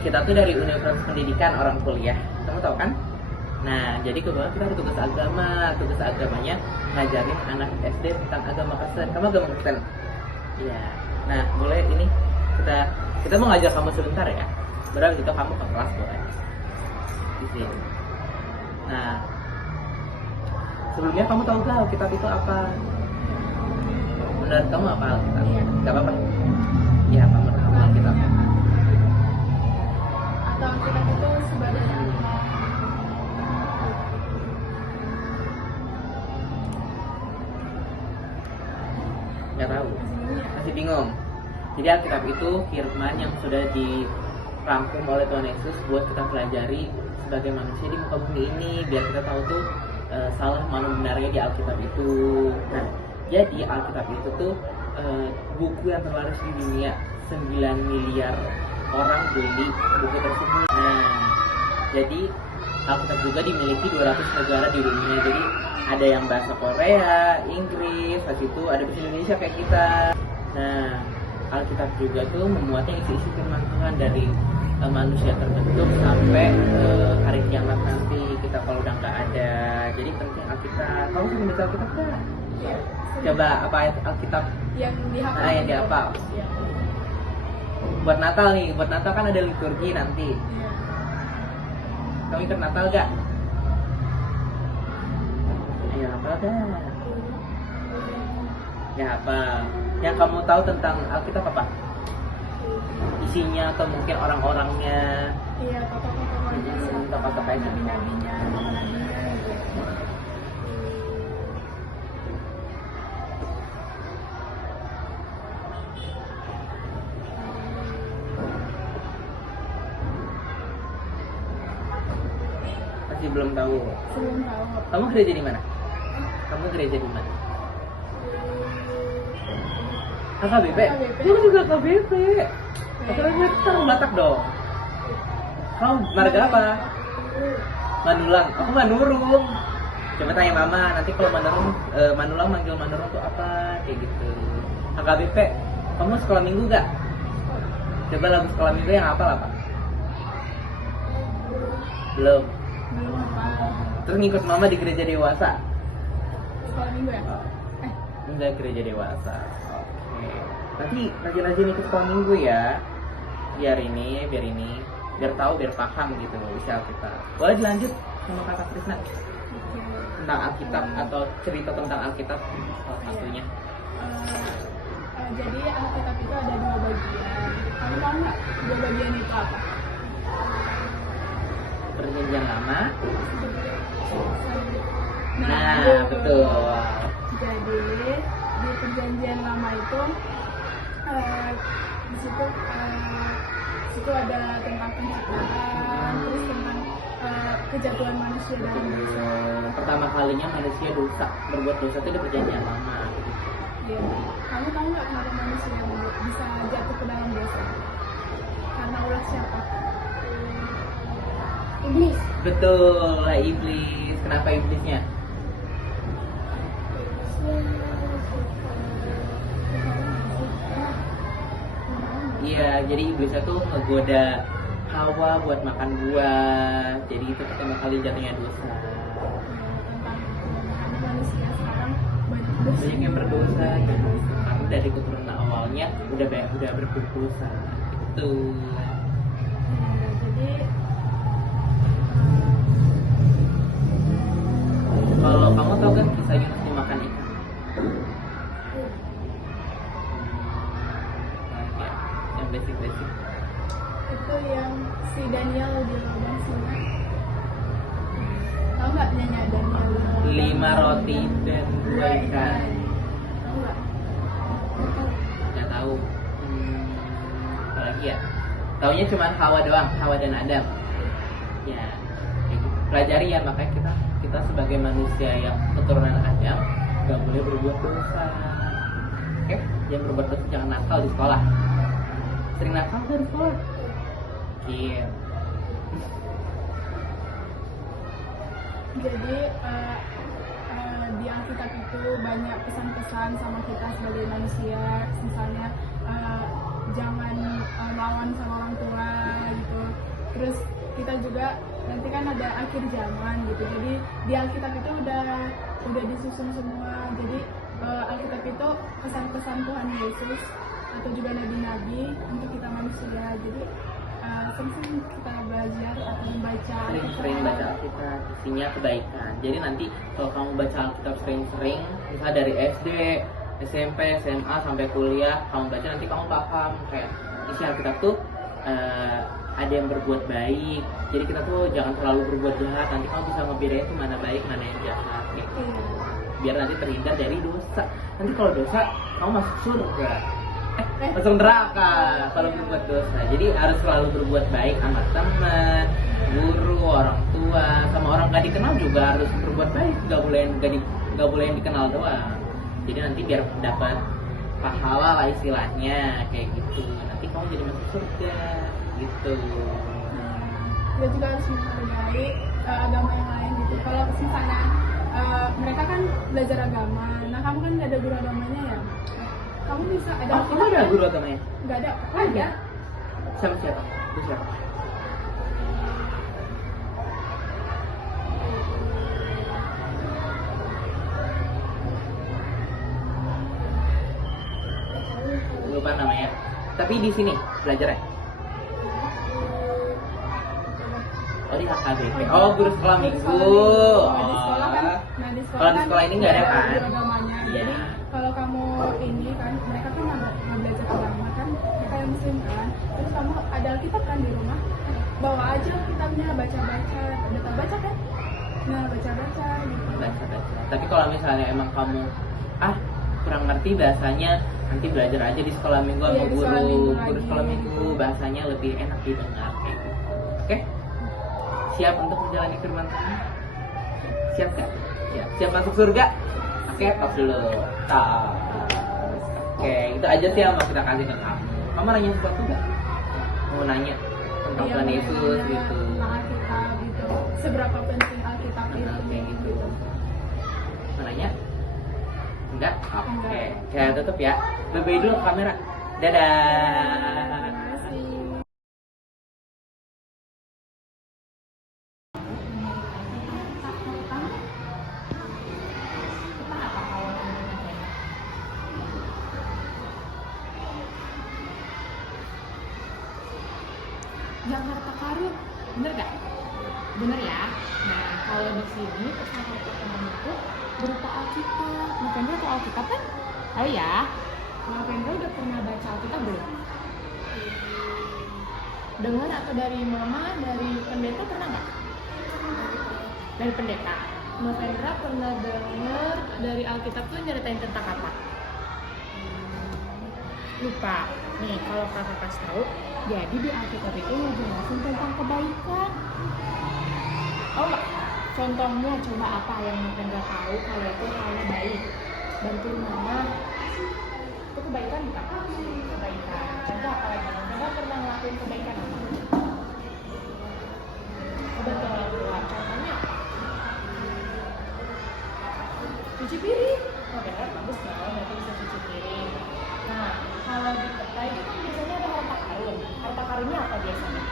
kita tuh dari Universitas Pendidikan orang kuliah, kamu tahu kan? Nah, jadi kebetulan kita ada tugas agama. Tugas agamanya ngajarin anak SD tentang agama Kristen. Kamu agama Kristen? Iya. Nah, boleh ini kita mau ngajak kamu sebentar ya. Berarti gitu kamu ke kelas boleh. Di sini. Nah, sebelumnya kamu tahu gak Alkitab itu apa? Menurut kamu apa Alkitab? Gak apa-apa? Ya, apa menurut kamu Alkitab? Atau Alkitab itu sebagai Gak tahu. Masih bingung. Jadi Alkitab itu firman yang sudah dirangkum oleh Tuhan Yesus buat kita pelajari sebagai manusia di muka bumi ini, biar kita tahu tuh salah mana benarnya di Alkitab itu. Nah, jadi Alkitab itu tuh buku yang terlaris di dunia. 9 miliar orang beli buku tersebut. Nah, jadi Alkitab juga dimiliki 200 negara di dunia. Jadi ada yang bahasa Korea, Inggris, habis itu ada bahasa Indonesia kayak kita. Nah, Alkitab juga tuh memuatnya isi-isi firman Tuhan dari manusia terbentuk sampai hari kiamat nanti kita kalau udah nggak ada. Jadi penting Alkitab. Kamu sering baca Alkitab nggak? Ya, Coba apa ayat Alkitab yang dihafal. yang dihafal? Ya. Buat Natal nih, buat Natal kan ada liturgi nanti. Ya. Kamu ikut Natal gak? Ayo apa dah? Ya apa? Yang kamu tahu tentang Alkitab apa? Isinya atau mungkin orang-orangnya? Iya, tokoh-tokohnya, Tokoh-tokohnya. nabi-nabinya, nabi-nabinya gitu. Masih belum tahu. Belum tahu. Kamu gereja di mana? Kamu gereja di mana? KBP? Kamu juga KBP. Akhirnya kita Batak dong. Kamu marga apa? Manulang. Aku Manurung. Coba tanya mama. Nanti kalau Manulang manggil Manurung tuh apa? Kayak gitu. KBP. Kamu sekolah minggu gak? Coba lagu sekolah minggu yang hafal apa? Belum. Belum hafal. Terus ngikut mama di gereja dewasa? Sekolah minggu ya? Enggak, gereja dewasa. Oke. Nanti rajin-rajin ikut sekolah minggu ya. Biar tahu, biar paham gitu isi Alkitab. Boleh dilanjut sama Kakak Krisna tentang Alkitab atau cerita tentang Alkitab salah satunya. Jadi Alkitab itu ada 2 bagian. Kamu tahu nggak 2 bagian itu apa? Perjanjian Lama. Nah, betul. Jadi di perjanjian lama itu di situ ada tentang penciptaan, terus tentang kejatuhan manusia dalam dosa. Pertama kalinya manusia berbuat dosa itu di perjanjian Lama. Ya. Kamu tahu nggak kenapa manusia bisa jatuh ke dalam dosa? Karena ulah siapa? Iblis. Betul, lah iblis. Kenapa iblisnya? Iya, jadi iblisnya tuh ngegoda Hawa buat makan buah. Jadi itu pertama kali jatuhnya dosa. Tentang manusia sekarang banyak Yang berdosa gitu. Karena dari keturunan awalnya udah berbuat dosa. Gitu. Jadi Kalau kamu tahu kan kisah Yunus dimakan ikan? Nah, ya, yang basic. itu yang si Daniel di lubang singa. Tahu nggak nyanyi Daniel? 5 roti dan 2 ikan. Tahu nggak? Nggak tahu. Apa lagi ya? Taunya cuma Hawa doang, Hawa dan Adam. Ya, kayak gitu. Pelajari ya, makanya kita sebagai manusia yang keturunan Adam nggak boleh berbuat dosa. Oke, jangan berbuat dosa, jangan nakal di sekolah. Sering nakal nggak di sekolah? Iya. Jadi di Alkitab itu banyak pesan-pesan sama kita sebagai manusia. Misalnya jangan lawan sama orang tua gitu. Terus kita juga nanti kan ada akhir zaman gitu, jadi di Alkitab itu udah disusun semua. Jadi Alkitab itu pesan-pesan Tuhan Yesus atau juga nabi-nabi untuk kita manusia. Jadi sering kita belajar atau membaca Sering baca Alkitab, isinya kebaikan. Jadi nanti kalau kamu baca Alkitab sering-sering, misalnya dari SD, SMP, SMA sampai kuliah, kamu baca nanti kamu paham kayak isi Alkitab tuh ada yang berbuat baik. Jadi kita tuh jangan terlalu berbuat jahat. Nanti kamu bisa ngebedain tuh mana baik, mana yang jahat. Gitu. Biar nanti terhindar dari dosa. Nanti kalau dosa, kamu masuk surga. Masuk neraka kalau berbuat dosa. Jadi harus selalu berbuat baik sama teman, guru, orang tua, sama orang gak dikenal juga harus berbuat baik. Gak boleh yang dikenal doang. Jadi nanti biar dapat pahala lah istilahnya kayak gitu. Nanti kamu jadi masuk surga gitu. Kita juga harus menghargai agama yang lain gitu. Kalau misalnya mereka kan belajar agama, nah kamu kan nggak ada guru agamanya ya, kamu bisa ada. Kamu ada guru agamanya? Nggak ada. Ada. Sama siapa? Itu siapa? Lupa namanya. Tapi di sini belajarnya. Oh di HKBP. Oh guru sekolah minggu. Di sekolah kan. Nah di sekolah Kalau di sekolah ini nggak ada kan? guru agamanya. Iya. Jadi kalau kamu ini kan, mereka kan nggak belajar agama kan, mereka yang muslim kan. Terus kamu ada Alkitab kan di rumah, bawa aja kitabnya, baca-baca. Udah tahu baca kan? Nah baca-baca gitu. Baca. Tapi kalau misalnya emang kamu kurang ngerti bahasanya, nanti belajar aja di sekolah minggu sama Iya, di sekolah minggu guru lagi. sekolah minggu, bahasanya lebih enak didengar kayak gitu. Oke? Siap untuk menjalani firman Tuhan? Siap gak? Siap masuk surga? Oke, tos dulu. Tos. Oke, itu aja sih yang mau kita kasih ke kamu. Kamu nanya sesuatu gak? Mau nanya tentang Iya, Tuhan Yesus makanya gitu. tentang Alkitab gitu. Seberapa penting Alkitab itu Kayak gitu. Mau nanya? Enggak? Oke. Ya tutup ya. Bye-bye dulu ke kamera. Dadah. Terima kasih. Jakarta Karir, bener gak? Bener ya. Nah, kalau di sini pesan pertama itu berupa Alkitab. Novendra atau Alkitab kan? Tahu ya? Novendra udah pernah baca Alkitab belum? Dengar atau dari mama, dari pendeta pernah nggak? Dari pendeta. Novendra pernah dengar dari Alkitab tuh nyeritain tentang apa? Lupa. Nih, kalau kakak kasih tahu, jadi di Alkitab itu ngejelasin tentang kebaikan. Oh nggak? Contohnya coba apa yang mungkin nggak tahu kalau itu halnya baik. Bantuin mama. Itu kebaikan bukan? Kebaikan. Contoh apa lagi? Nggak pernah ngelakuin kebaikan apa? Bantu orang tua. Contohnya apa? Cuci piring. Oh benar, bagus dong. Nanti bisa cuci piring. Nah, kalau di peta itu kan biasanya ada harta karun. Harta karunnya apa biasanya?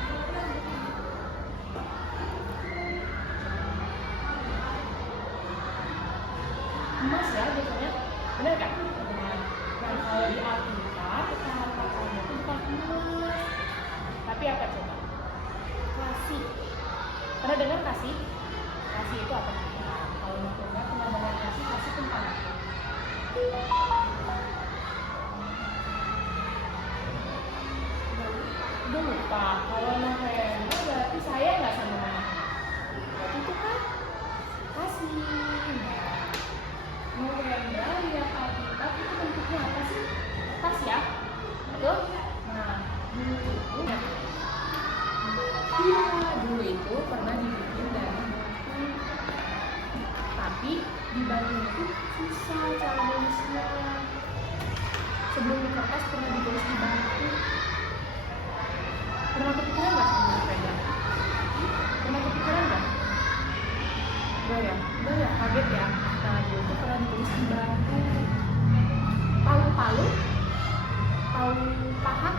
Emas ya biasanya, benar kan? Nah, kalau di Alkitab kita harta karunnya itu bukan emas, tapi apa coba? Kasih. Pernah dengar kasih? Kasih itu apa? Kalau nggak pernah dengar kasih tentang apa? Udah lupa. Kalau Novendra berarti saya nggak sama mama. Berarti itu kan kasih. Novendra lihat Alkitab itu bentuknya apa sih? Tas ya? Betul? Nah, dulu itu dulu itu pernah dibikin dari batu. Tapi di batu itu susah cara nulisnya. Sebelum di kertas pernah ditulis di batu. Pernah kepikiran nggak sama Novendra? Pernah kepikiran nggak? Enggak ya, kaget ya. Nah, dulu tuh pernah ditulis di batu. Palu pahat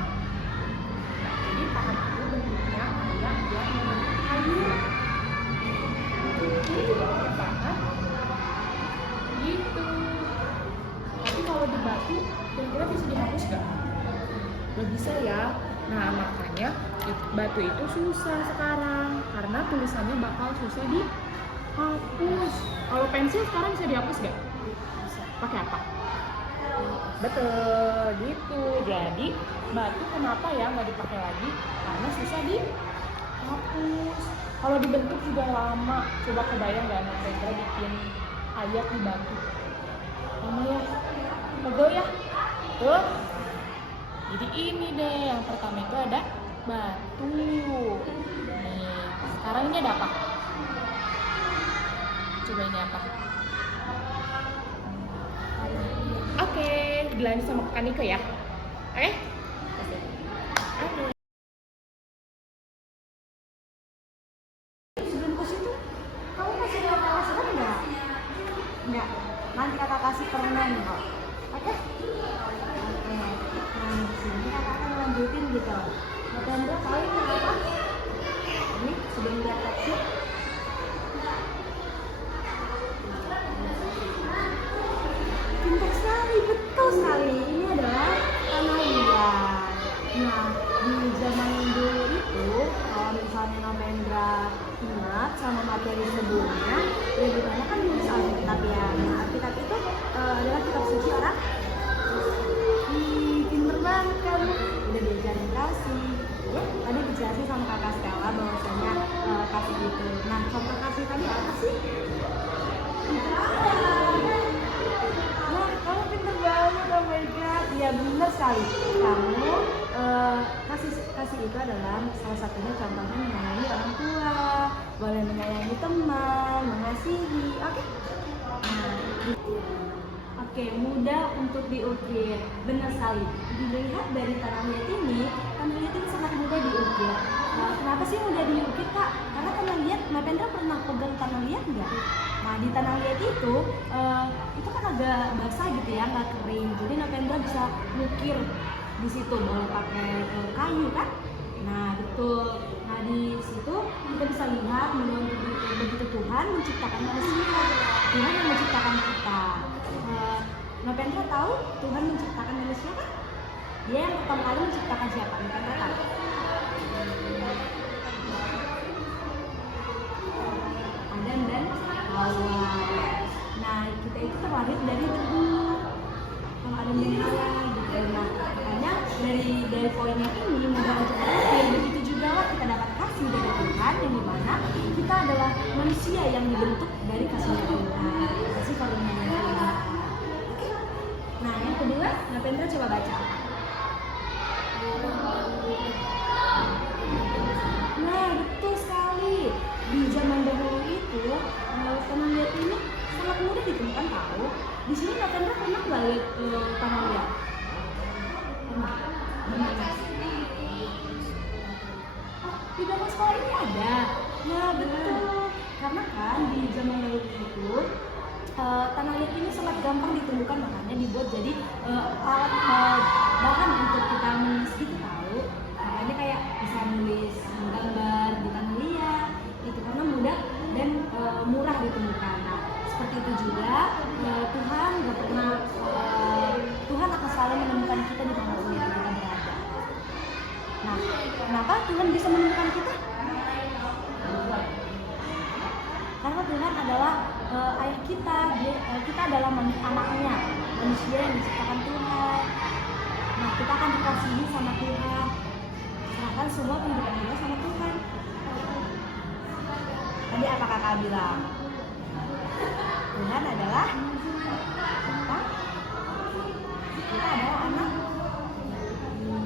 di batu kira-kira bisa dihapus gak? Gak bisa ya. Nah makanya batu itu susah sekarang karena tulisannya bakal susah dihapus. Kalau pensil sekarang bisa dihapus gak? Bisa. Pakai apa? Betul gitu. Jadi batu kenapa ya nggak dipakai lagi? Karena susah dihapus. Kalau dibentuk juga lama. Coba kebayang nggak anak Petra bikin ayat di batu? Lama ya? Pegel ya? Tuh. Jadi ini deh yang pertama itu ada batu. Nih, sekarang ini ada apa? Coba ini apa? Oke, dilanjut sama Kak Niko ya. Oke? Oke. Sebelum ke situ, kamu masih lihat kakak sekarang enggak? Enggak. Nanti kakak kasih permen kok. Oke? Oke. Nah, di sini kakak akan lanjutin gitu. November tahu ini apa? Ini sebelum lihat teksnya. Pintar sekali, betul sekali. Ini adalah tanah liat. Nah, di zaman dulu itu, kalau misalnya Novendra ingat sama materi sebelumnya, ya gimana kan nulis Alkitab ya. Nah, Alkitab itu adalah kitab suci orang. Pinter banget kamu, udah diajarin kasih. Ya, tadi dijelasin sama kakak Stella bahwasanya kasih itu. Nah, contoh kasih tadi apa sih? Wah, kamu pinter banget, oh my god. Iya benar sekali. Kamu kasih itu adalah salah satunya contohnya menyayangi orang tua, boleh menyayangi teman, mengasihi. Oke. Nah, oke, mudah untuk diukir. Benar sekali. Dilihat dari tanah liat ini sangat mudah diukir. Kenapa sih mudah diukir, Kak? Karena tanah liat, Mbak Pendra pernah pegang tanah liat nggak? Nah, di tanah liat itu kan agak basah gitu ya, nggak kering. Jadi Mbak Pendra bisa ngukir di situ, boleh pakai kayu kan? Nah, betul. Nah, di situ kita bisa lihat begitu Tuhan menciptakan manusia. Tuhan yang menciptakan kita. Mbak Pendra tahu Tuhan menciptakan manusia kan? Dia yang pertama kali menciptakan siapa? Mbak Pendra tahu? Adam dan Hawa. Nah, kita itu terlahir dari debu. Kalau Adam dan Hawa gitu. Nah, makanya dari poinnya ini mudah untuk berpikir. Begitu juga lah kita dapat kasih dari Tuhan yang dimana kita adalah manusia yang dibentuk dari kasihnya Tuhan. Kasih karunia Tuhan. Nah, yang kedua, Mbak Pendra coba baca apa? Nah, betul sekali. Di zaman dahulu itu, tanah liat ini sangat mudah ditemukan tahu. Di sini Mbak Pendra pernah nggak lihat tanah liat? Pernah. Oh, di dalam sekolah ini ada. Nah, betul. Karena kan di zaman dahulu itu tanah liat ini sangat gampang ditemukan, makanya dibuat jadi alat bahan untuk kita menulis gitu tahu. Makanya kayak bisa nulis gambar di tanah liat itu karena mudah dan murah ditemukan. Nah, seperti itu juga Tuhan nggak pernah Tuhan akan selalu menemukan kita di mana pun kita berada. Nah, kenapa Tuhan bisa menemukan kita? Karena Tuhan adalah ayah kita, kita adalah anaknya, manusia yang diciptakan Tuhan. Nah, kita akan dikasihi sama Tuhan, serahkan semua kehidupan kita sama Tuhan. Tadi apa kakak bilang? Tuhan adalah apa? Kita adalah anak.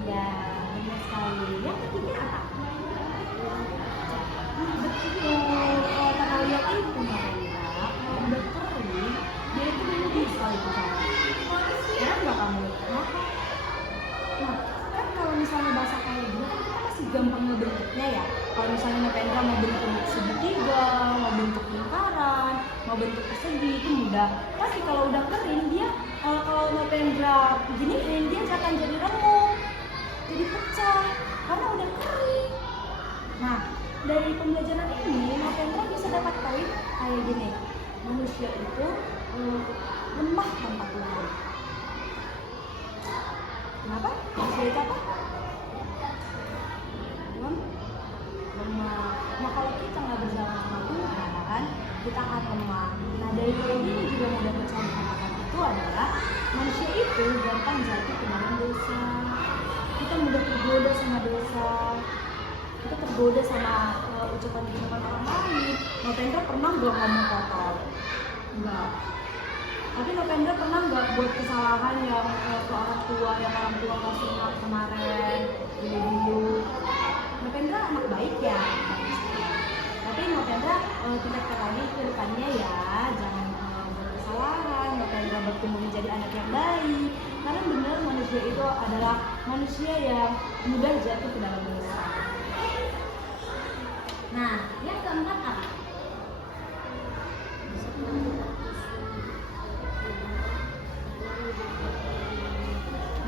Iya, benar sekali. Yang ketiga apa? Betul, kalau tanah liat itu Maria, kalau udah kering, dia itu menjadi sekali pesawat. Sekarang nggak kamu lihat kenapa? Nah, kan kalau misalnya basah kayak gini, kan kita masih gampang ngebentuknya ya. Kalau misalnya Mbak Pendra mau bentuk segitiga, mau bentuk lingkaran, mau bentuk persegi, itu mudah. Tapi kalau udah kering, dia kalau Mbak Pendra beginiin, dia akan jadi remuk, jadi pecah, karena udah kering. Nah, dari pembelajaran ini, Mbak Pendra bisa dapat poin kayak gini. Manusia itu lemah tanpa Tuhan. manusia itu apa? Lemah. Nah kalau kita nggak berjalan sama Tuhan, kita akan lemah. Nah dari poin ini juga mau dapat contoh kata itu adalah manusia itu gampang jatuh ke dalam dosa. Kita mudah tergoda sama dosa. Kita tergoda sama ucapan-ucapan orang lain. Novendra pernah nggak ngomong kotor? Enggak. Tapi Novendra pernah nggak buat kesalahan yang ke orang tua kasih kemarin dulu? Novendra anak baik ya. Tapi Novendra kita lagi ke depannya ya, jangan berkesalahan. Novendra bertumbuh menjadi anak yang baik. Karena benar manusia itu adalah manusia yang mudah jatuh ke dalam dosa. Nah, yang keempat apa?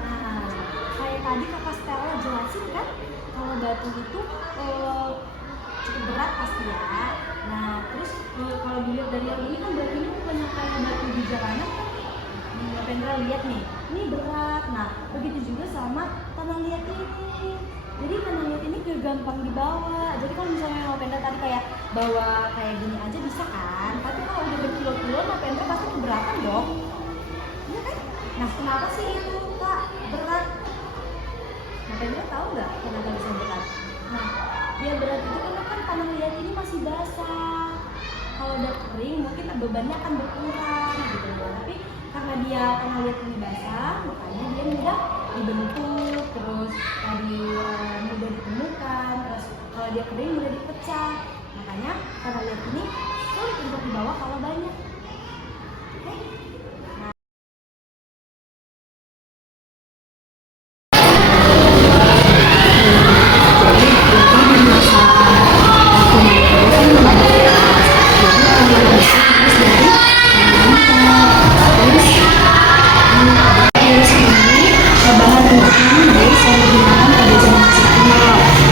Nah, kayak tadi Kakak Stella jelasin kan, kalau batu itu cukup berat pasti ya. Nah, terus kalau dilihat dari yang ini kan batu ini bukannya kayak batu di jalanan kan? Novendra lihat nih, ini berat. Nah, begitu juga sama tanah liat ini. Jadi tanah liat ini gampang dibawa. Jadi kalau misalnya Novendra tadi kayak bawa kayak gini aja bisa kan? Tapi kalau udah berkilo-kilo Novendra pasti keberatan dong. Iya kan? Nah, kenapa sih itu Kak berat? Novendra tahu nggak kenapa bisa berat? Nah, dia berat itu karena kan tanah liat ini masih basah. Kalau udah kering mungkin bebannya akan berkurang gitu loh. Tapi karena dia tanah liat ini basah, makanya dia mudah dibentuk, terus tadi mudah ditemukan, terus kalau dia kering mudah dipecah. Makanya tanah liat ini sulit untuk dibawa kalau banyak. Oke? Nah.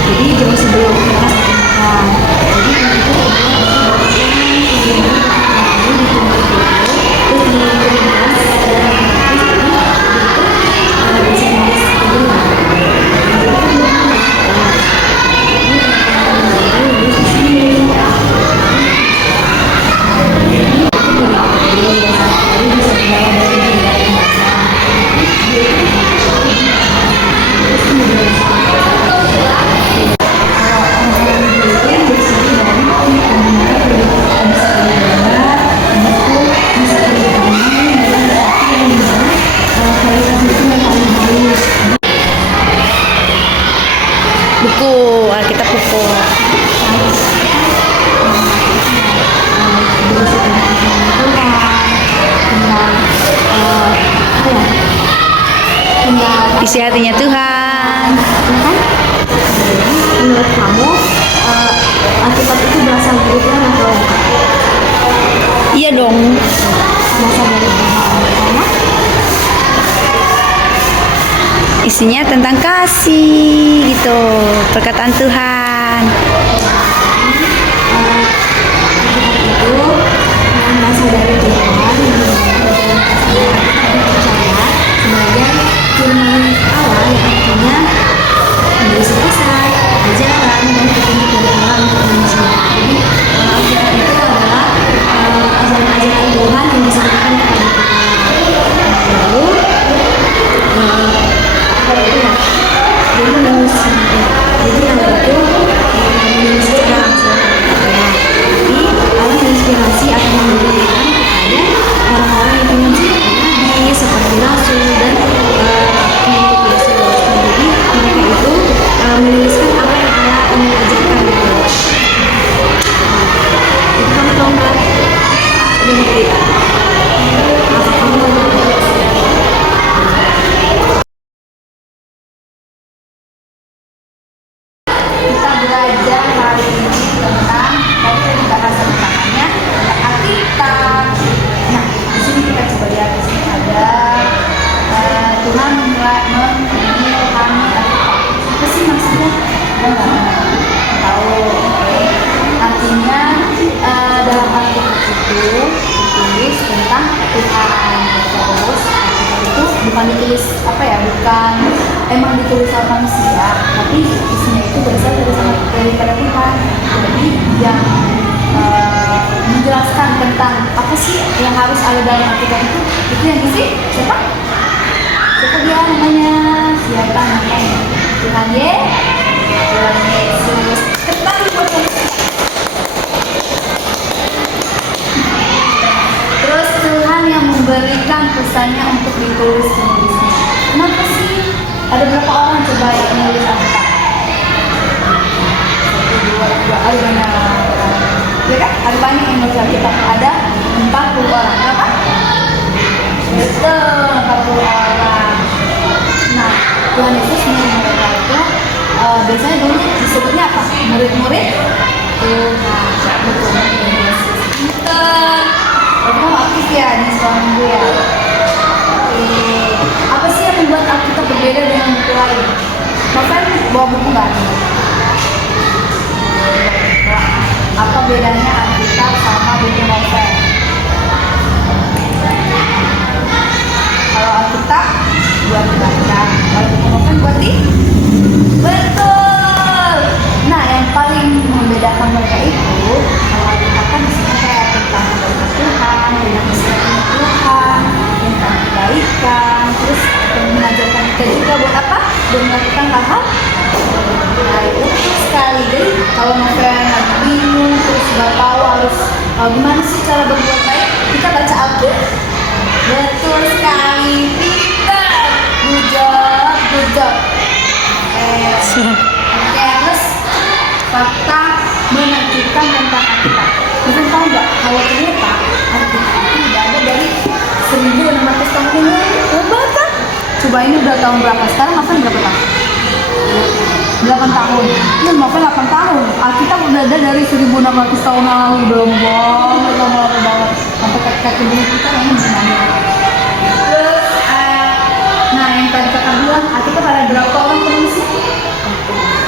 Jadi jauh sebelum kita buku Alkitab buku. Isi hatinya Tuhan. Menurut kamu Alkitab itu berasal dari Tuhan atau bukan? Iya dong. Berasal dari Tuhan. Karena Isinya tentang kasih gitu, perkataan Tuhan. itu yang berasal dari Tuhan yang percaya sebagai firman Allah yang artinya berisi pesan, ajaran dan petunjuk dari Allah untuk manusia. Jadi Alkitab itu adalah ajaran-ajaran Tuhan yang disampaikan kepada kita. Lalu jadi menulis jadi Allah itu menulis secara tapi Allah menginspirasi atau memberikan kepada orang-orang yang mencintai Nabi seperti Rasul dan pengikut Yesus. Jadi mereka itu menuliskan apa yang Allah ingin ajarkan gitu. Jadi kamu tahu nggak? Udah ngerti? Apa kamu tahu? Kita belajar hari ini tentang tadi kita bahas tentangnya tentang Alkitab. Nah, di sini kita coba lihat di sini ada Tuhan mengambil kami Alkitab. Apa sih maksudnya? Tahu? Artinya dalam Alkitab itu ditulis tentang Tuhan. Terus Alkitab itu bukan ditulis apa ya? Bukan emang ditulis sama manusia, tapi isinya itu berasal daripada Tuhan. Jadi yang menjelaskan tentang apa sih yang harus ada dalam Alkitab itu yang isi siapa? Siapa dia namanya? Siapa namanya? Tuhan Yesus. Tetapi buat terus Tuhan yang memberikan pesannya untuk ditulis penulisnya. Kenapa sih? Ada berapa orang coba yang menulis Alkitab? 1, 2, 3, ada banyak. Ya kan? Ada banyak yang menulis Alkitab. Ada 40 orang. Berapa? Betul, 40 orang. Nah, Tuhan Yesus menurut mereka itu biasanya dulu disebutnya apa? Murid-murid Tuhan. Betul, murid Yesus. Pinter. Kamu aktif ya di sekolah minggu ya? Oke. Apa sih yang membuat Alkitab berbeda dengan buku lain? Novel bawa buku nggak? Apa bedanya Alkitab sama buku novel? Kalau Alkitab buat dibaca, kalau buku novel buat di? Betul. Nah, yang paling membedakan mereka itu kalau Alkitab kan isinya kayak tentang Tuhan, tentang istilah Tuhan, tentang kebaikan, terus mengajarkan kita juga buat apa? Dan melakukan hal-hal. Nah, itu sekali. Jadi kalau novel lagi bingung, terus nggak tahu harus gimana sih cara berbuat baik, kita baca Alkitab. Betul sekali, pintar, good job. Oke, terus fakta menakjubkan tentang Alkitab. Kalian tahu nggak kalau ternyata Alkitab itu udah ada dari 1600 tahun yang lalu. Hebat kan? Coba ini udah tahun berapa? Sekarang novel berapa tahun? 8 tahun. Ini novel 8 tahun. Alkitab udah ada dari 1600 tahun yang lalu. Udah lama banget. Sampai kakek dulu kita yang gimana? Terus, nah yang tadi kakak bilang, Alkitab ada berapa orang penulisnya?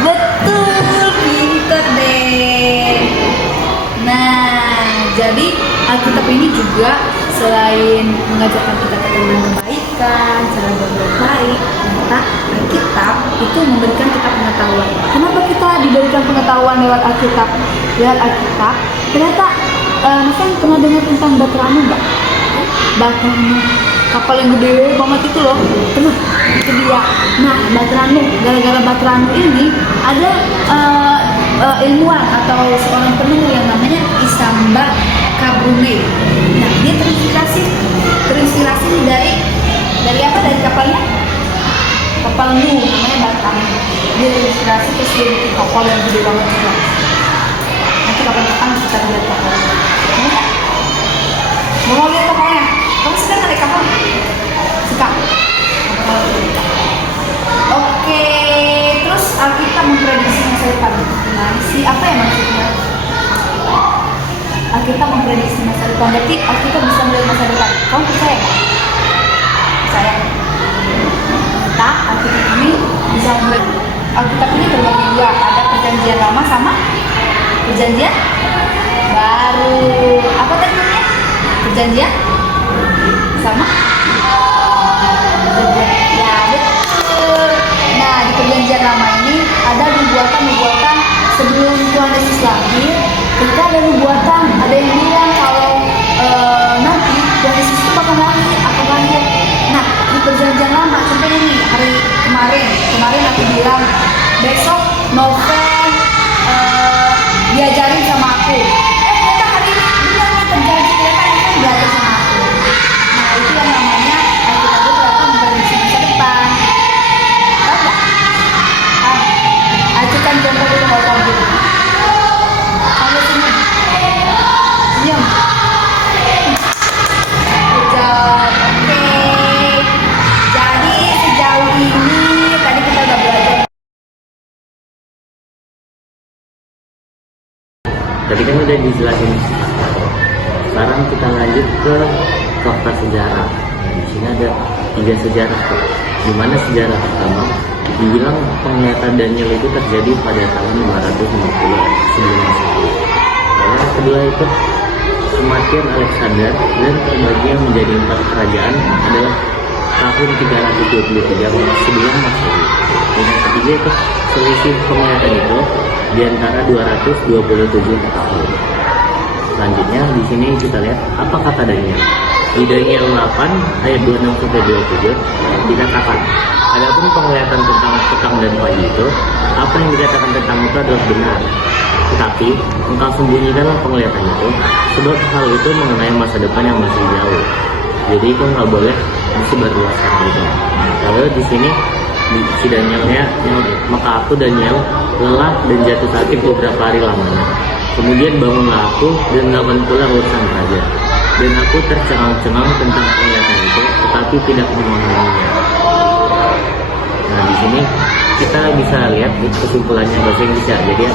Betul, pinter deh. Nah, jadi Alkitab ini juga selain mengajarkan kita tentang kebaikan, cara berbuat baik, ternyata Alkitab itu memberikan kita pengetahuan. Kenapa kita diberikan pengetahuan lewat Alkitab? Lewat Alkitab, ternyata misalnya pernah dengar tentang Batranu nggak? Batranu, kapal yang gede banget itu loh, pernah? Itu dia. Nah, Batranu, gara-gara Batranu ini ada ilmuwan atau seorang penemu yang namanya Isambard Kabrune. Nah, dia terinspirasi dari apa? Dari kapalnya? Kapal Nuh, namanya Batranu. Dia terinspirasi terus dia bikin kapal yang gede banget juga. Nanti kapan-kapan kita lihat kapalnya. Mau lihat kapalnya? Kamu suka naik kapal? Suka? Oke, terus Alkitab memprediksi masa depan. Nah, apa ya maksudnya? Alkitab memprediksi masa depan. Berarti Alkitab bisa melihat masa depan. Kamu percaya nggak? Percaya. Nah, Alkitab ini bisa melihat. Alkitab ini terbagi dua. Ada perjanjian lama sama perjanjian baru. Apa tadi namanya? Perjanjian sama perjanjian. Ya, betul. Nah, di perjanjian lama ini ada nubuatan sebelum Tuhan Yesus lahir. Kita ada nubuatan, ada yang bilang kalau nanti Tuhan Yesus itu akan lahir. Nah, di perjanjian lama, contohnya nih hari kemarin aku bilang besok novel diajarin sama aku. Ternyata hari ini benar terjadi, ternyata ini kan belajar sama aku. Nah, itu yang namanya Alkitab itu ternyata memprediksi masa depan. Tahu nggak? Ajukan contoh dulu kalau kamu gitu. Kamu senyum. Oke. Jadi sejauh ini tadi kita udah belajar. Tadi kan udah dijelasin. Sekarang kita lanjut ke fakta sejarah. Di sini ada 3 sejarah tuh. Di mana sejarah pertama dibilang penglihatan Daniel itu terjadi pada tahun 250 sebelum Masehi. Lalu yang kedua itu kematian Alexander dan terbaginya menjadi 4 kerajaan adalah tahun 323 sebelum Masehi. Dan yang ketiga itu selisih penglihatan itu di antara 227 tahun. Selanjutnya di sini kita lihat apa kata Daniel. Di Daniel 8 ayat 26 sampai 27 dikatakan, adapun penglihatan tentang petang dan pagi itu, apa yang dikatakan tentang itu adalah benar. Tetapi engkau sembunyikanlah penglihatan itu, sebab hal itu mengenai masa depan yang masih jauh. Jadi itu nggak boleh disebarluaskan gitu. Lalu di sini si Danielnya, maka aku Daniel lelah dan jatuh sakit beberapa hari lamanya. Kemudian bangunlah aku dan melakukan pula urusan raja. Dan aku tercengang-cengang tentang penglihatan itu, tetapi tidak memahaminya. Nah di sini kita bisa lihat nih kesimpulannya bahasa Inggris ya. Jadi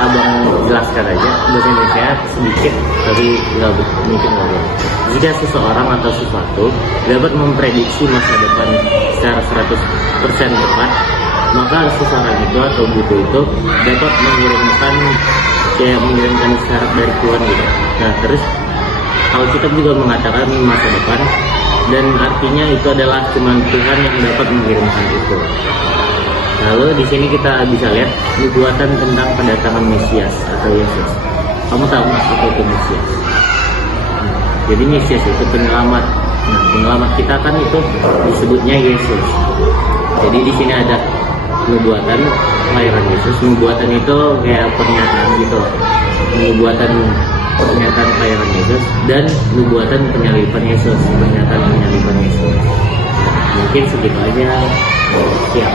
abang jelaskan aja bahasa Indonesia sedikit, tapi nggak mungkin nggak boleh. Jika seseorang atau sesuatu dapat memprediksi masa depan secara 100% tepat, maka seseorang itu atau buku itu dapat mengirimkan isyarat dari Tuhan gitu. Nah terus Alkitab juga mengatakan masa depan, dan artinya itu adalah cuma Tuhan yang dapat mengirimkan itu. Lalu di sini kita bisa lihat nubuatan tentang kedatangan Mesias atau Yesus. Kamu tahu nggak apa itu Mesias? Jadi Mesias itu penyelamat. Nah, penyelamat kita kan itu disebutnya Yesus. Jadi di sini ada nubuatan kelahiran Yesus. Nubuatan itu kayak pernyataan gitu. Nubuatan pernyataan kelahiran Yesus dan nubuatan penyaliban Yesus. Pernyataan penyaliban Yesus. Mungkin segitu aja. Siap.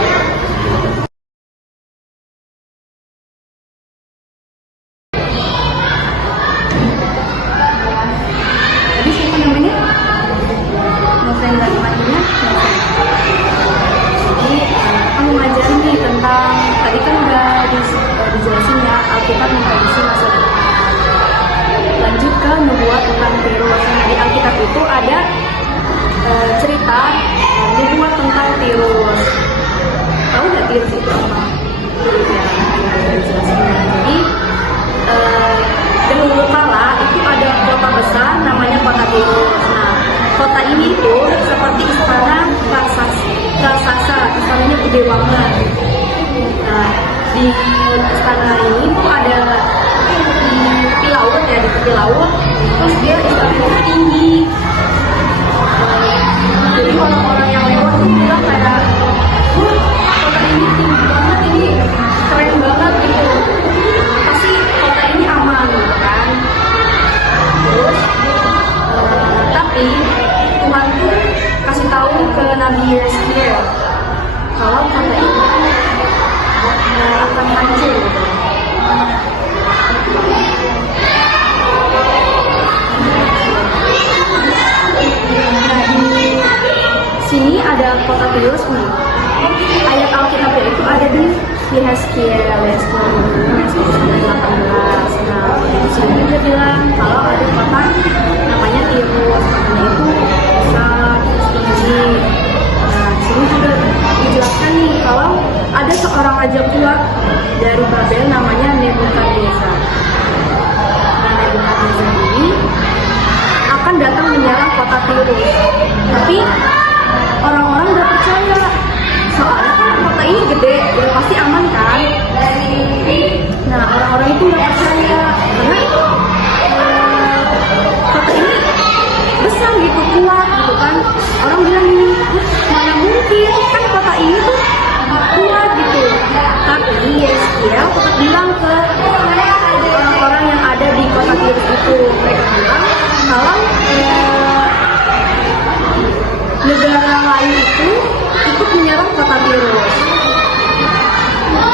Tadi siapa namanya? Noven dan temannya. Jadi aku ngajarin nih tentang, tadi kan udah dijelasin ya Alkitab memprediksi masa depan. Lanjut ke nubuat tentang Tirus. Nah, di Alkitab itu ada cerita nubuat tentang Tirus. Tahu nggak Tirus itu apa? Ya, dijelasin. Jadi dahulu kala itu ada kota besar namanya kota Tirus. Nah, kota ini itu seperti istana raksasa, istananya gede banget. Nah, di istana ini tuh ada tepi laut ya, di tepi laut. Terus dia istananya tinggi. Jadi orang-orang yang lewat tuh bilang kayak, kota ini tinggi banget, ini keren banget gitu. Pasti kota ini aman gitu kan. Terus tapi Tuhan tuh kasih tahu ke Nabi Yeskiel kalau kota ini akan hancur gitu. Nah di sini ada kota Tirus nih. Ayat Alkitabnya itu ada di Yeskiel 18. Nah di sini dia bilang kalau ada kota namanya Tirus, kotanya itu besar, tinggi. Nah di sini juga dijelaskan nih kalau ada seorang raja kuat dari Babel namanya Nebukadnezar. Nah Nebukadnezar ini akan datang menyerang kota Tirus. Tapi orang-orang udah percaya, soalnya kan kota ini gede, udah pasti aman kan. Nah orang-orang itu udah percaya karena kota ini besar gitu, kuat gitu kan. Orang bilang ini, mana mungkin kan kota ini tuh kuat gitu. Tapi Yeskiel tetap bilang ke orang-orang yang ada di kota Tirus itu, mereka bilang kalau negara lain itu ikut menyerang kota Tirus.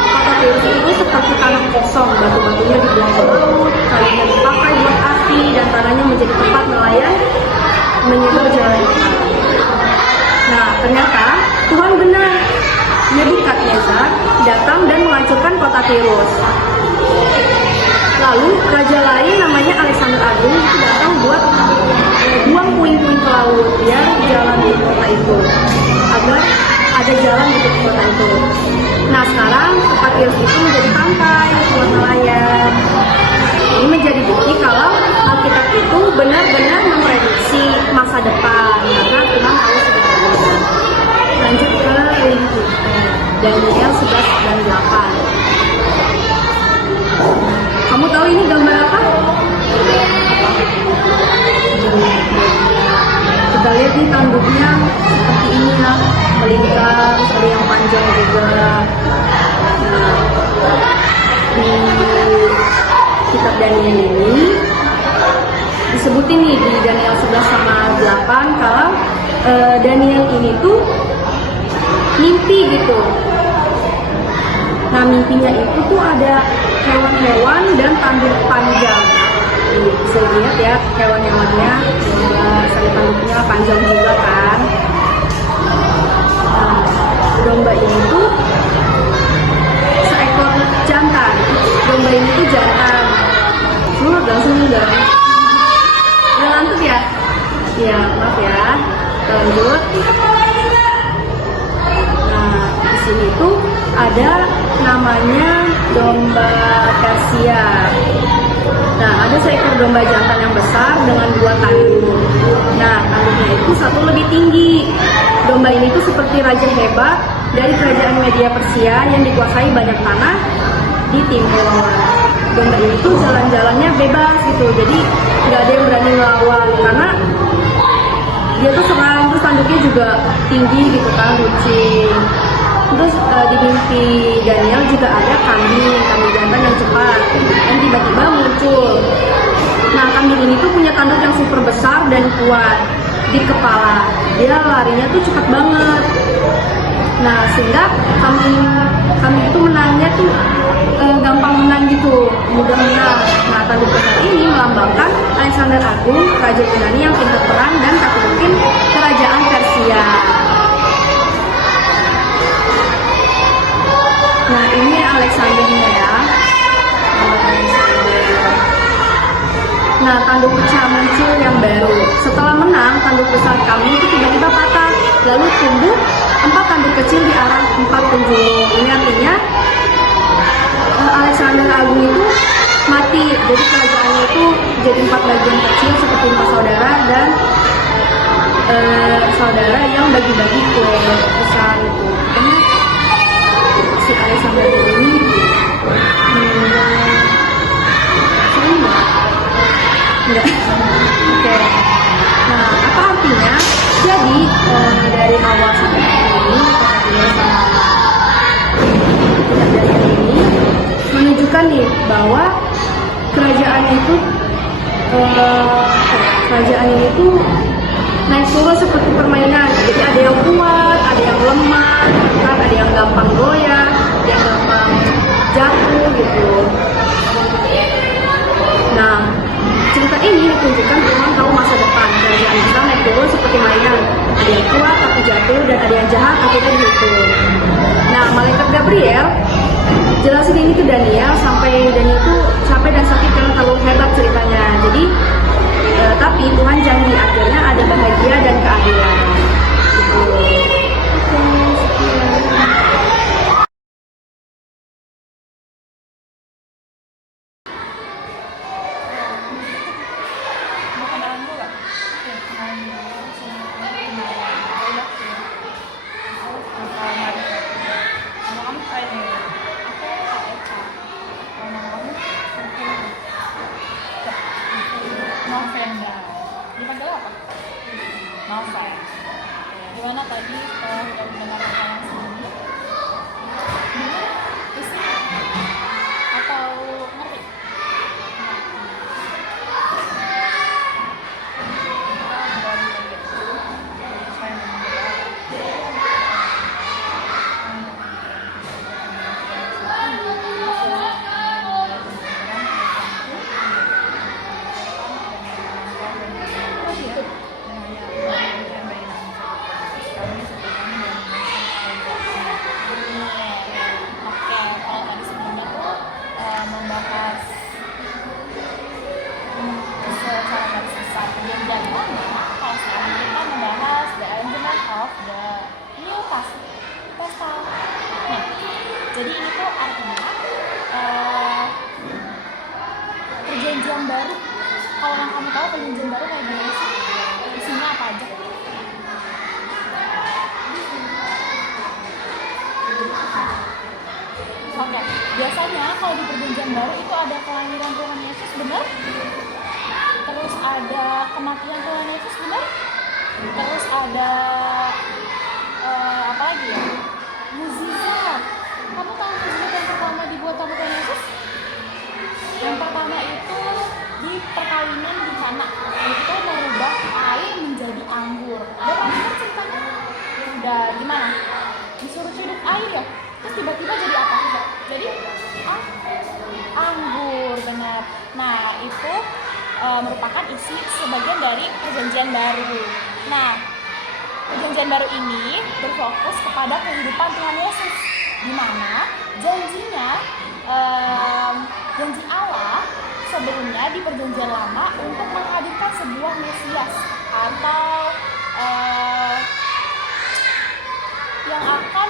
Kota Tirus itu seperti tanah kosong, batu-batunya dibuang ke laut, kayunya dipakai buat api, dan tanahnya menjadi tempat nelayan menyebar jalan ikan. Nah, ternyata Tuhan benar. Nebukadnezar datang dan menghancurkan kota Tirus. Lalu raja lain namanya Alexander Agung itu datang buat buang puing-puing ke laut biar jalan di kota itu, agar ada jalan di kota itu. Nah sekarang kota Tirus itu menjadi pantai buat nelayan. Ini menjadi bukti kalau Alkitab itu benar-benar memprediksi masa depan karena Tuhan tahu segalanya. Lanjut ke link Daniel 11 dan 8. Kamu tahu ini gambar apa? Kita lihat nih tanduknya seperti ini ya, melingkar, ada yang panjang juga. Nah, di kitab Daniel ini disebutin nih di Daniel 11 sama 8 kalau Daniel ini tuh mimpi gitu. Nah, mimpinya itu tuh ada hewan-hewan dan tanduk panjang. Bisa dilihat ya hewan-hewannya, sampai tanduknya panjang juga kan. Nah, domba ini tuh seekor jantan. Domba ini tuh jantan. Semua langsung dong. Udah ngantuk ya? Iya, maaf ya. Lanjut. Nah, di sini tuh ada namanya domba Persia. Nah, ada seekor domba jantan yang besar dengan 2 tanduk. Nah, tanduknya itu satu lebih tinggi. Domba ini tuh seperti raja hebat dari kerajaan Media Persia yang dikuasai banyak tanah di timur. Domba ini tuh jalan-jalannya bebas gitu, jadi nggak ada yang berani melawan karena dia tuh serang, terus tanduknya juga tinggi gitu kan, kucing. Terus di mimpi Daniel juga ada kambing jantan yang cepat yang tiba-tiba muncul. Nah, kambing ini tuh punya tanduk yang super besar dan kuat di kepala. Dia larinya tuh cepat banget. Nah, sehingga kambing itu menangnya tuh gampang menang gitu, mudah menang. Nah, tanduk besar ini melambangkan Alexander Agung, raja Yunani yang pintar perang dan taklukin kerajaan Persia. Nah, ini Alexandernya ya. Nah, tanduk pecah muncul yang baru. Setelah menang, tanduk besar kami itu tiba-tiba patah, lalu tumbuh 4 tanduk kecil di arah 4 penjuru. Ini artinya Alexander Agung itu mati. Jadi kerajaannya itu jadi 4 bagian kecil seperti 4 saudara dan saudara yang bagi-bagi kue besar itu. Si Alexander ini enggak. Oke. Nah, apa artinya? Jadi dari awal sampai ini menunjukkan nih bahwa kerajaan itu naik turun seperti permainan. Jadi ada yang kuat, ada yang lemah, kan ada yang gampang goyah, ada yang gampang jatuh gitu. Nah, cerita ini menunjukkan Tuhan tahu masa depan. Kerajaan kita naik turun seperti mainan. Ada yang kuat tapi jatuh dan ada yang jahat akhirnya dihukum. Nah, malaikat Gabriel jelasin ini ke Daniel sampai Daniel itu capek dan sakit karena terlalu hebat ceritanya. Jadi tapi Tuhan janji akhirnya ada bahagia dan keadilan. Gitu. Oke, sekian. Novenda. Dipanggil apa? Novel. Gimana tadi setelah udah mendengar rekaman sebelumnya? Gimana? Isi? Atau ngerti? Jadi ini tuh artinya perjanjian baru. Kalau yang mau tahu perjanjian baru kayak gimana sih? Isinya apa aja? Oke, biasanya kalau di perjanjian baru itu ada kelahiran Tuhan Yesus, benar? Terus ada kematian Tuhan Yesus, benar? Terus ada apa lagi ya? Mukjizat. Kamu tahu mukjizat yang pertama dibuat sama Tuhan Yesus? Yang pertama itu di perkawinan di Kana, itu merubah air menjadi anggur. Udah pasti kan ceritanya? Udah gimana? Disuruh hidup air ya? Terus tiba-tiba jadi apa? Jadi anggur, benar. Nah itu merupakan isi sebagian dari perjanjian baru. Nah perjanjian baru ini berfokus kepada kehidupan Tuhan Yesus, di mana janjinya janji Allah sebelumnya di perjanjian lama untuk menghadirkan sebuah Mesias atau yang akan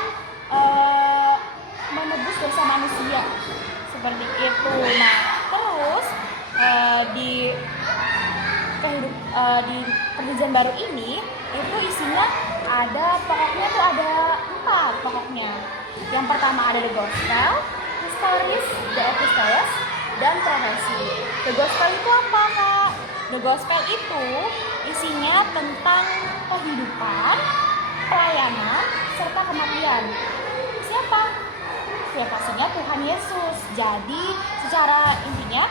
menebus dosa manusia, seperti itu. Nah terus di perjanjian baru ini itu isinya ada pokoknya tuh ada 4 pokoknya. Yang pertama ada the gospel, historis, the epistoles, dan profesi. The gospel itu apa, Kak? The gospel itu isinya tentang kehidupan, pelayanan, serta kematian. Siapa? Ya pastinya Tuhan Yesus. Jadi secara intinya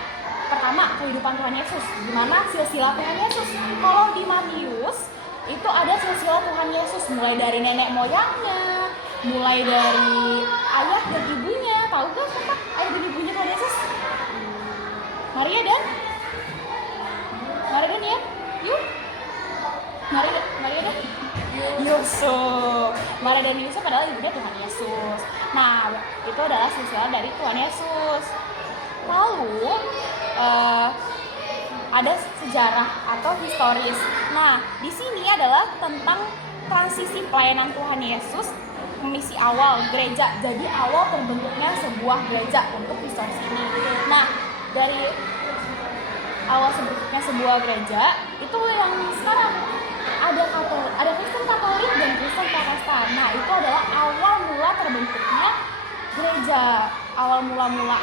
pertama kehidupan Tuhan Yesus, gimana silsilah Tuhan Yesus. Kalau di Matius itu ada silsilah Tuhan Yesus mulai dari nenek moyangnya, mulai dari ayah dan ibunya. Tahu gak siapa ayah dan ibunya Tuhan Yesus? Maria dan ya, yuk. Maria dan Yusuf. Maria dan Yusuf adalah ibunya Tuhan Yesus. Nah itu adalah silsilah dari Tuhan Yesus. Lalu ada sejarah atau historis. Nah, di sini adalah tentang transisi pelayanan Tuhan Yesus, misi awal gereja. Jadi awal terbentuknya sebuah gereja untuk historis ini. Nah, dari awal terbentuknya sebuah gereja itu yang sekarang ada Kristen Katolik dan Kristen Protestan. Nah, itu adalah awal mula terbentuknya gereja, awal mula-mula.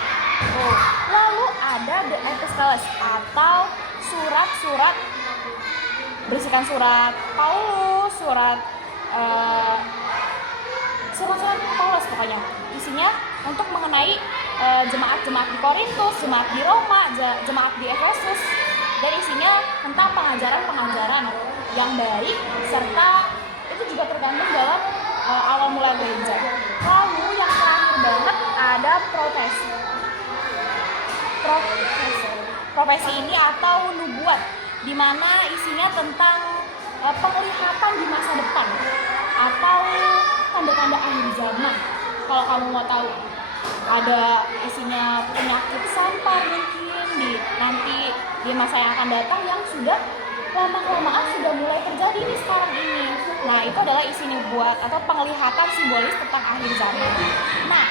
Lalu ada the epistoles atau surat-surat, berisikan surat Paulus, surat Paulus pokoknya. Isinya untuk mengenai jemaat-jemaat di Korintus, jemaat di Roma, jemaat di Efesus. Dan isinya tentang pengajaran-pengajaran yang baik, serta itu juga tergantung dalam awal mula gereja. Lalu yang terakhir banget ada profesi. Profesi ini atau nubuat, di mana isinya tentang penglihatan di masa depan atau tanda-tanda akhir zaman. Kalau kamu mau tahu, ada isinya penyakit sampar mungkin nanti di masa yang akan datang yang sudah lama-kelamaan sudah mulai terjadi nih sekarang ini. Nah itu adalah isi nubuat atau penglihatan simbolis tentang akhir zaman. Nah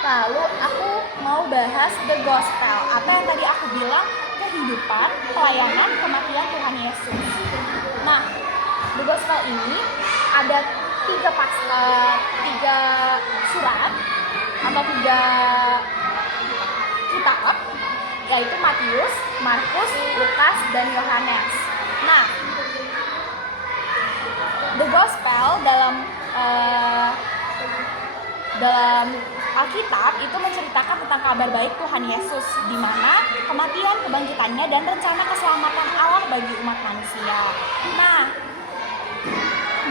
lalu aku mau bahas the gospel, apa yang tadi aku bilang, kehidupan, pelayanan, kematian Tuhan Yesus. Nah, the gospel ini ada 3 surat atau 3 kitab, yaitu Matius, Markus, Lukas, dan Yohanes. Nah, the gospel dalam Alkitab itu menceritakan tentang kabar baik Tuhan Yesus, di mana kematian, kebangkitannya, dan rencana keselamatan Allah bagi umat manusia. Nah,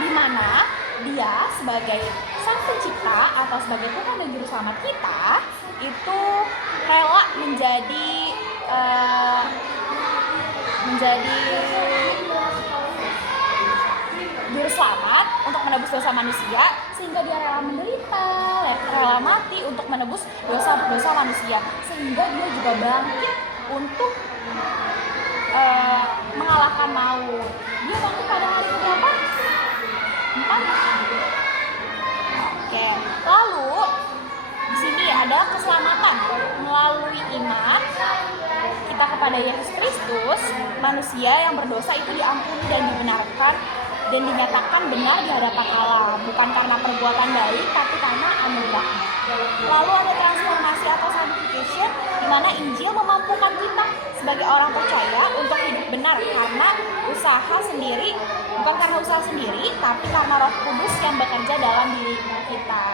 di mana Dia sebagai Sang Pencipta atau sebagai Tuhan dan Juru Selamat kita itu rela menjadi Juru Selamat untuk menebus dosa manusia, sehingga Dia rela menderita, rela mati untuk menebus dosa manusia, sehingga Dia juga bangkit untuk mengalahkan maut. Dia bangkit pada hari keberapa? 4. Oke. Lalu di sini ada keselamatan melalui iman. Kita kita kepada Yesus Kristus, manusia yang berdosa itu diampuni dan dibenarkan dan dinyatakan benar di hadapan Allah, bukan karena perbuatan baik, tapi karena anugerahnya. Lalu ada transformasi atau sanctification, di mana Injil memampukan kita sebagai orang percaya untuk hidup benar karena usaha sendiri, bukan karena usaha sendiri, tapi karena Roh Kudus yang bekerja dalam diri kita.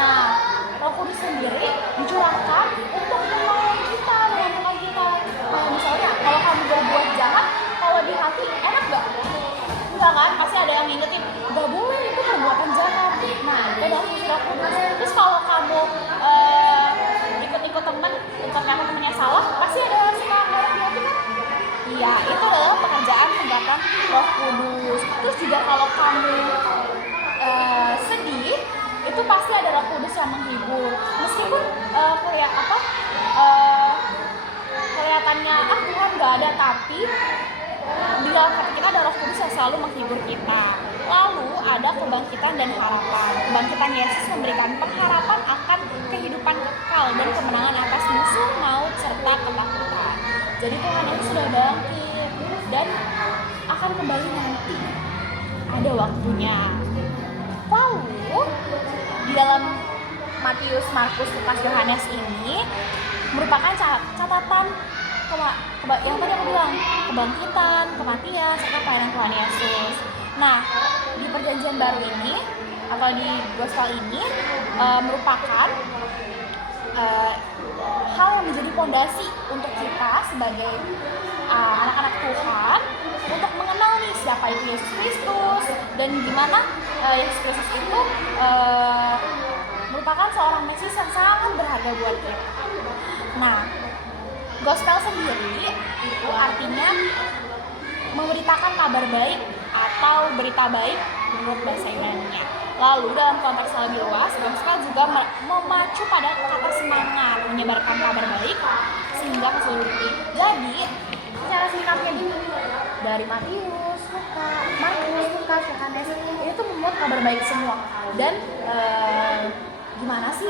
Nah, Roh Kudus sendiri dicurahkan untuk menolong kita, menentukan kita. Misalnya, kalau kamu berbuat jahat, kalau di hati enak gak? Enggak kan? Pasti ada yang ngingetin, gak boleh itu perbuatan jahat. Nah, itu adalah fungsi Roh Kudus. Terus kalau kamu ikut-ikut temen, karena temennya salah, pasti ada suka orang di hati kan? Iya, itu adalah pekerjaan penggatan Roh Kudus. Terus juga kalau kamu sedih, itu pasti ada Roh Kudus yang menghibur. Meskipun kelihatannya Tuhan nggak ada, tapi di dalam hati kita ada Roh Kudus yang selalu menghibur kita. Lalu ada kebangkitan dan harapan. Kebangkitan Yesus memberikan pengharapan akan kehidupan kekal dan kemenangan atas musuh, maut, serta ketakutan. Jadi Tuhan Yesus sudah bangkit dan akan kembali nanti. Ada waktunya. Lalu di dalam Matius, Markus, Lukas, Yohanes ini merupakan catatan yang tadi aku bilang, kebangkitan, kematian, serta pelayanan Tuhan Yesus. Nah, di perjanjian baru ini atau di gospel ini merupakan hal yang menjadi fondasi untuk kita sebagai anak-anak Tuhan untuk mengenal nih siapa itu Yesus Kristus dan gimana Yesus Kristus itu merupakan seorang Mesias yang sangat berharga buat kita. Nah, gospel sendiri itu artinya memberitakan kabar baik atau berita baik menurut bahasa Yunani-nya. Lalu dalam konteks yang lebih luas, gospel juga memacu pada kata semangat, menyebarkan kabar baik sehingga ke seluruh dunia. Jadi, secara singkatnya gitu, dari Matius, Markus, Lukas, Yohanes, ini tuh memuat kabar baik semua. Dan gimana sih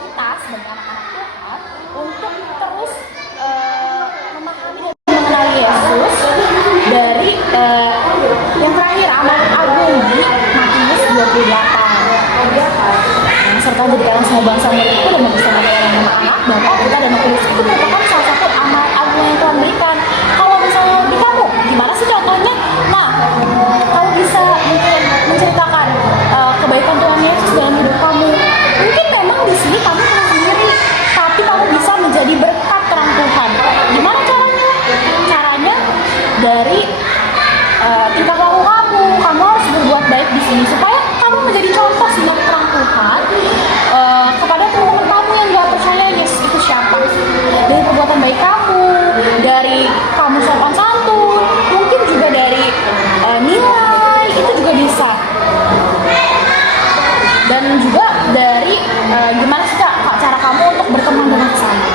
kita sebagai anak-anak Tuhan untuk terus memahami dan mengenali Yesus dari yang terakhir amal agung di Matius 28 yang serta jadikan semua bangsa milikku dan bersama dengan anak-anak Bapa kita dan Roh Kudus. Itu merupakan salah satu amal agung yang Tuhan berikan. Kalau misalnya di kamu gimana sih contohnya? Nah, kamu bisa mungkin menceritakan kebaikan Tuhan Yesus dalam hidup kamu. Mungkin memang di sini kamu sendiri, tapi kamu bisa menjadi berkat terang Tuhan. Gimana caranya? Caranya dari tingkah laku kamu harus berbuat baik di sini supaya kamu menjadi contoh sinar terang Tuhan kepada teman-teman kamu yang gak percaya Yesus itu siapa. Dari perbuatan baik kamu, dari kamu sopan santun, mungkin juga dari nilai, itu juga bisa. Dan juga dari gimana sih cara kamu untuk berteman dengan sesama.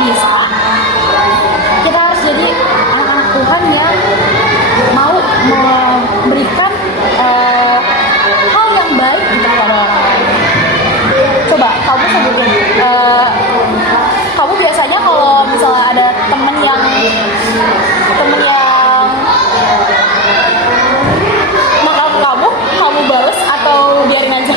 Bisa. Kita harus jadi anak-anak Tuhan yang mau memberikan hal yang baik kepada orang lain. Coba kamu sebutin, kamu biasanya kalau misalnya ada temen yang nakal ke kamu balas atau biarin aja?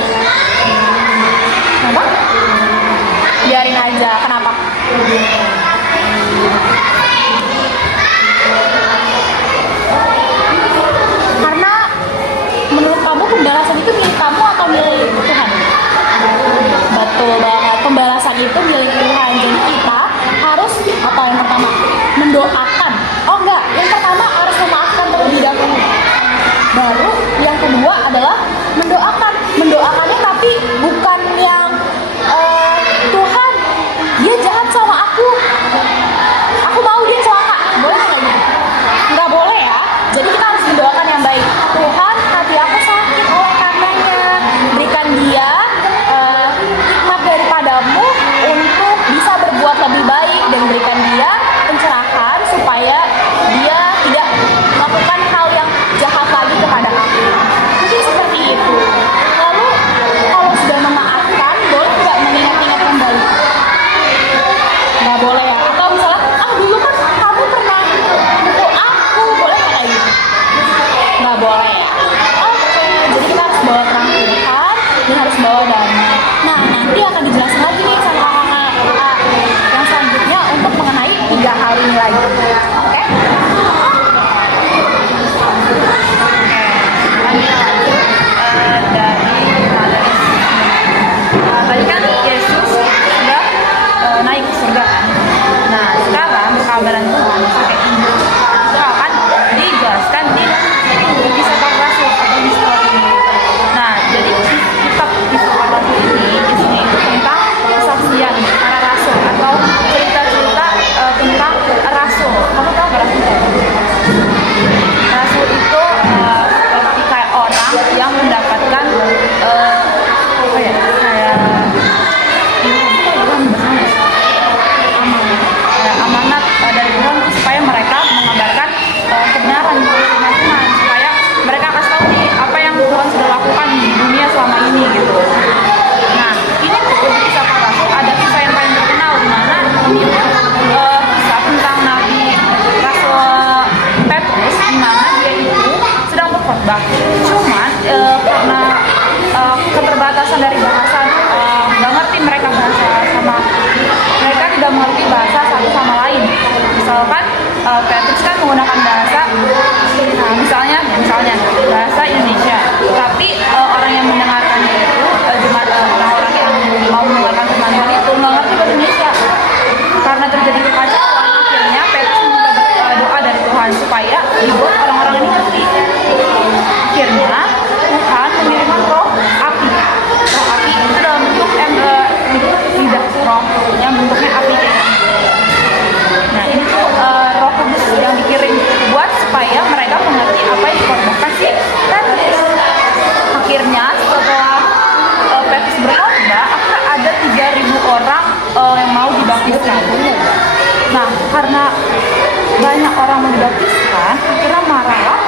banyak orang mau dibaptiskan, akhirnya marahlah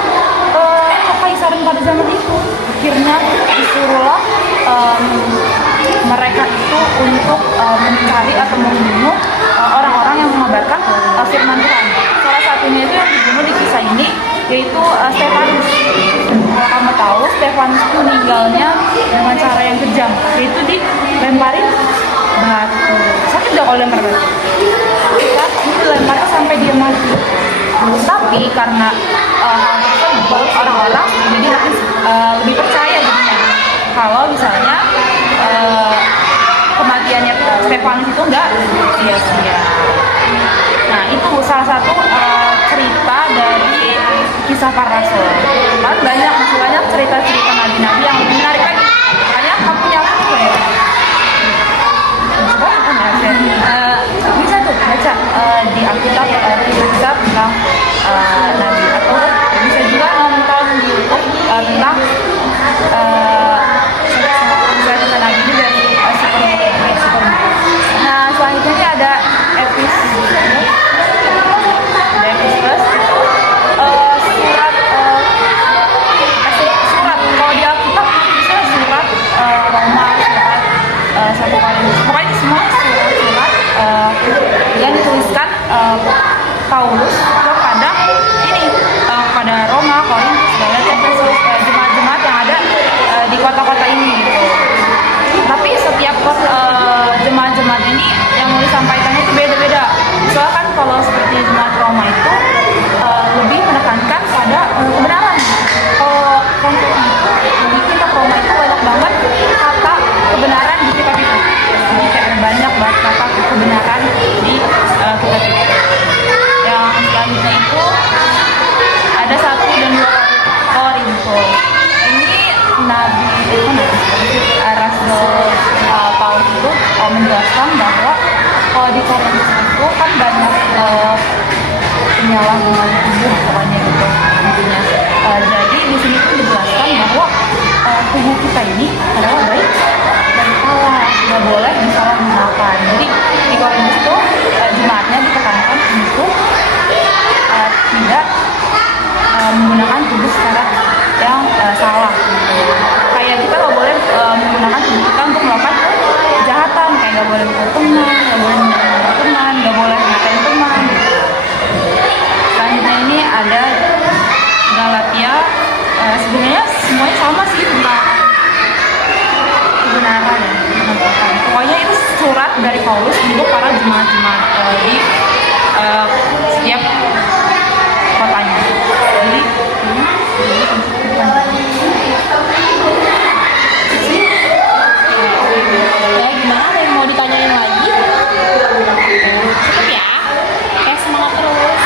kekaisaran pada zaman itu. Akhirnya disuruhlah mereka itu untuk mencari atau membunuh orang-orang yang mengabarkan firman Tuhan. Salah satunya itu yang dibunuh di kisah ini yaitu Stefanus. Kalau kamu tahu, Stefanus itu meninggalnya dengan cara yang kejam, yaitu dilemparin batu. Sakit gak kalau lempar batu? Kan ini dilemparnya sampai dia mati. Tapi karena hal tersebut orang-orang jadi lebih percaya jadinya kalau misalnya kematiannya Stefanus itu enggak sia-sia. Nah, itu salah satu cerita dari kisah para rasul. Kan masih banyak cerita-cerita nabi-nabi yang lebih menarik lagi. Makanya kamu punya apa tuh ya? Bisa tuh baca di Alkitab kisah tentang nabi, atau bisa juga nonton di YouTube tentang kisah nabi ini dari Super. Nah, selanjutnya ini ada surat kalau di Alkitab bisa surat Roma, surat 1 Korintus, pokoknya semua surat yang dituliskan Paulus kepada kepada Roma, Korintus, dan Efesus, jemaat-jemaat yang ada di kota-kota ini gitu. Tapi setiap jemaat-jemaat ini yang mau disampaikannya itu beda-beda. Misalkan kalau seperti jemaat Roma itu lebih menekankan pada kebenaran. Kalau untuk di kitab Roma itu banyak banget kata kebenaran di kitab itu. Jadi kayak banyak banget kata kebenaran di kitab itu. Yang selanjutnya itu ada 1 dan 2 Korintus. Ini Rasul Paulus itu menjelaskan bahwa kalau di Korintus itu kan banyak penyalahgunaan tubuh pokoknya gitu intinya. Jadi di sini tuh dijelaskan bahwa tubuh kita ini adalah baik Allah, nggak boleh disalahgunakan. Jadi di Korintus itu jemaatnya ditekankan untuk tidak menggunakan tubuh secara yang salah gitu. Kayak kita nggak boleh menggunakan tubuh kita untuk melakukan kejahatan, kayak nggak boleh mukul teman, nggak boleh menyakiti teman, nggak boleh ngatain teman gitu. Selanjutnya ini ada Galatia. Sebenarnya semuanya sama sih tentang kebenaran ya, pokoknya itu surat dari Paulus untuk para jemaat-jemaat di setiap kotanya. Jadi Gimana, ada yang mau ditanyain lagi? Cukup ya? Semangat terus.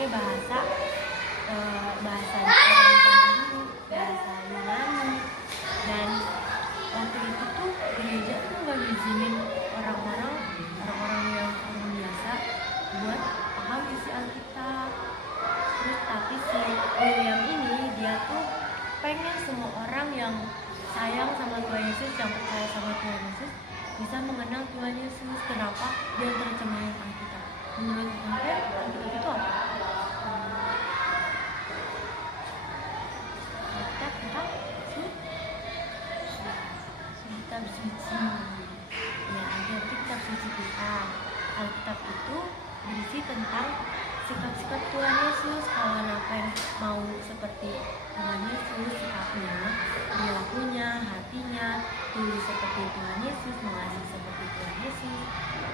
pakai bahasa bahasa dulu, bahasa Yunani. Dan waktu itu tuh gereja tuh nggak ngizinin orang-orang yang orang biasa buat paham isi Alkitab. Terus tapi si William ini dia tuh pengen semua orang yang sayang sama Tuhan Yesus, yang percaya sama Tuhan Yesus bisa mengenal Tuhan Yesus. Kenapa? Dia terjemahin Alkitab. Menurut Anda Alkitab itu apa? Alkitab tentang kitab suci. Ya, ada kitab suci kita. Alkitab itu berisi tentang sikap-sikap Tuhan Yesus. Kalau Napen mau seperti Tuhan Yesus, sikapnya, perilakunya, hatinya, tulis seperti Tuhan Yesus, mengasihi seperti Tuhan Yesus,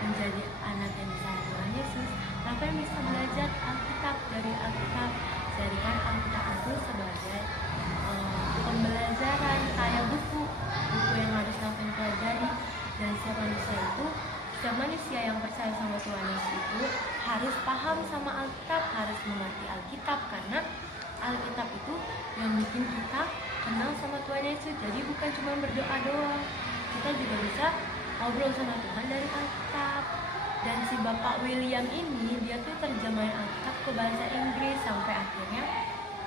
menjadi anak yang disayang Tuhan Yesus, Napen bisa belajar Alkitab dari Alkitab. Jadikan Alkitab itu sebagai pembelajaran, kayak buku yang harus Napen pelajari. Dan setiap manusia yang percaya sama Tuhan Yesus itu harus paham sama Alkitab, harus mengerti Alkitab, karena Alkitab itu yang bikin kita kenal sama Tuhan Yesus. Jadi bukan cuma berdoa doang, kita juga bisa ngobrol sama Tuhan dari Alkitab. Dan si Bapak William ini dia tuh terjemahin Alkitab ke bahasa Inggris, sampai akhirnya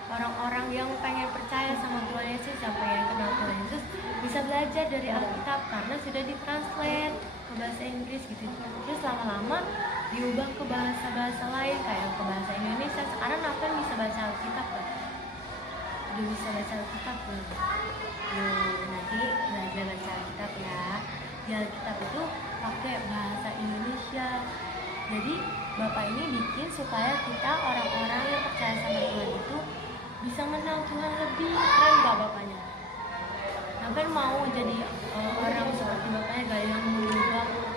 orang-orang yang pengen percaya sama Tuhan Yesus, yang pengen kenal Tuhan Yesus bisa belajar dari Alkitab karena sudah ditranslate ke bahasa Inggris gitu. Terus lama-lama diubah ke bahasa-bahasa lain, kayak ke bahasa Indonesia. Sekarang Nathan bisa baca Alkitab kan? Udah bisa baca Alkitab belum? Nanti belajar baca Alkitab ya. Di Alkitab itu pakai bahasa Indonesia. Jadi Bapak ini bikin supaya kita orang-orang yang percaya sama Tuhan itu bisa mengenal Tuhan lebih. Keren gak Bapaknya? Nathan mau jadi orang seperti Bapaknya gak, yang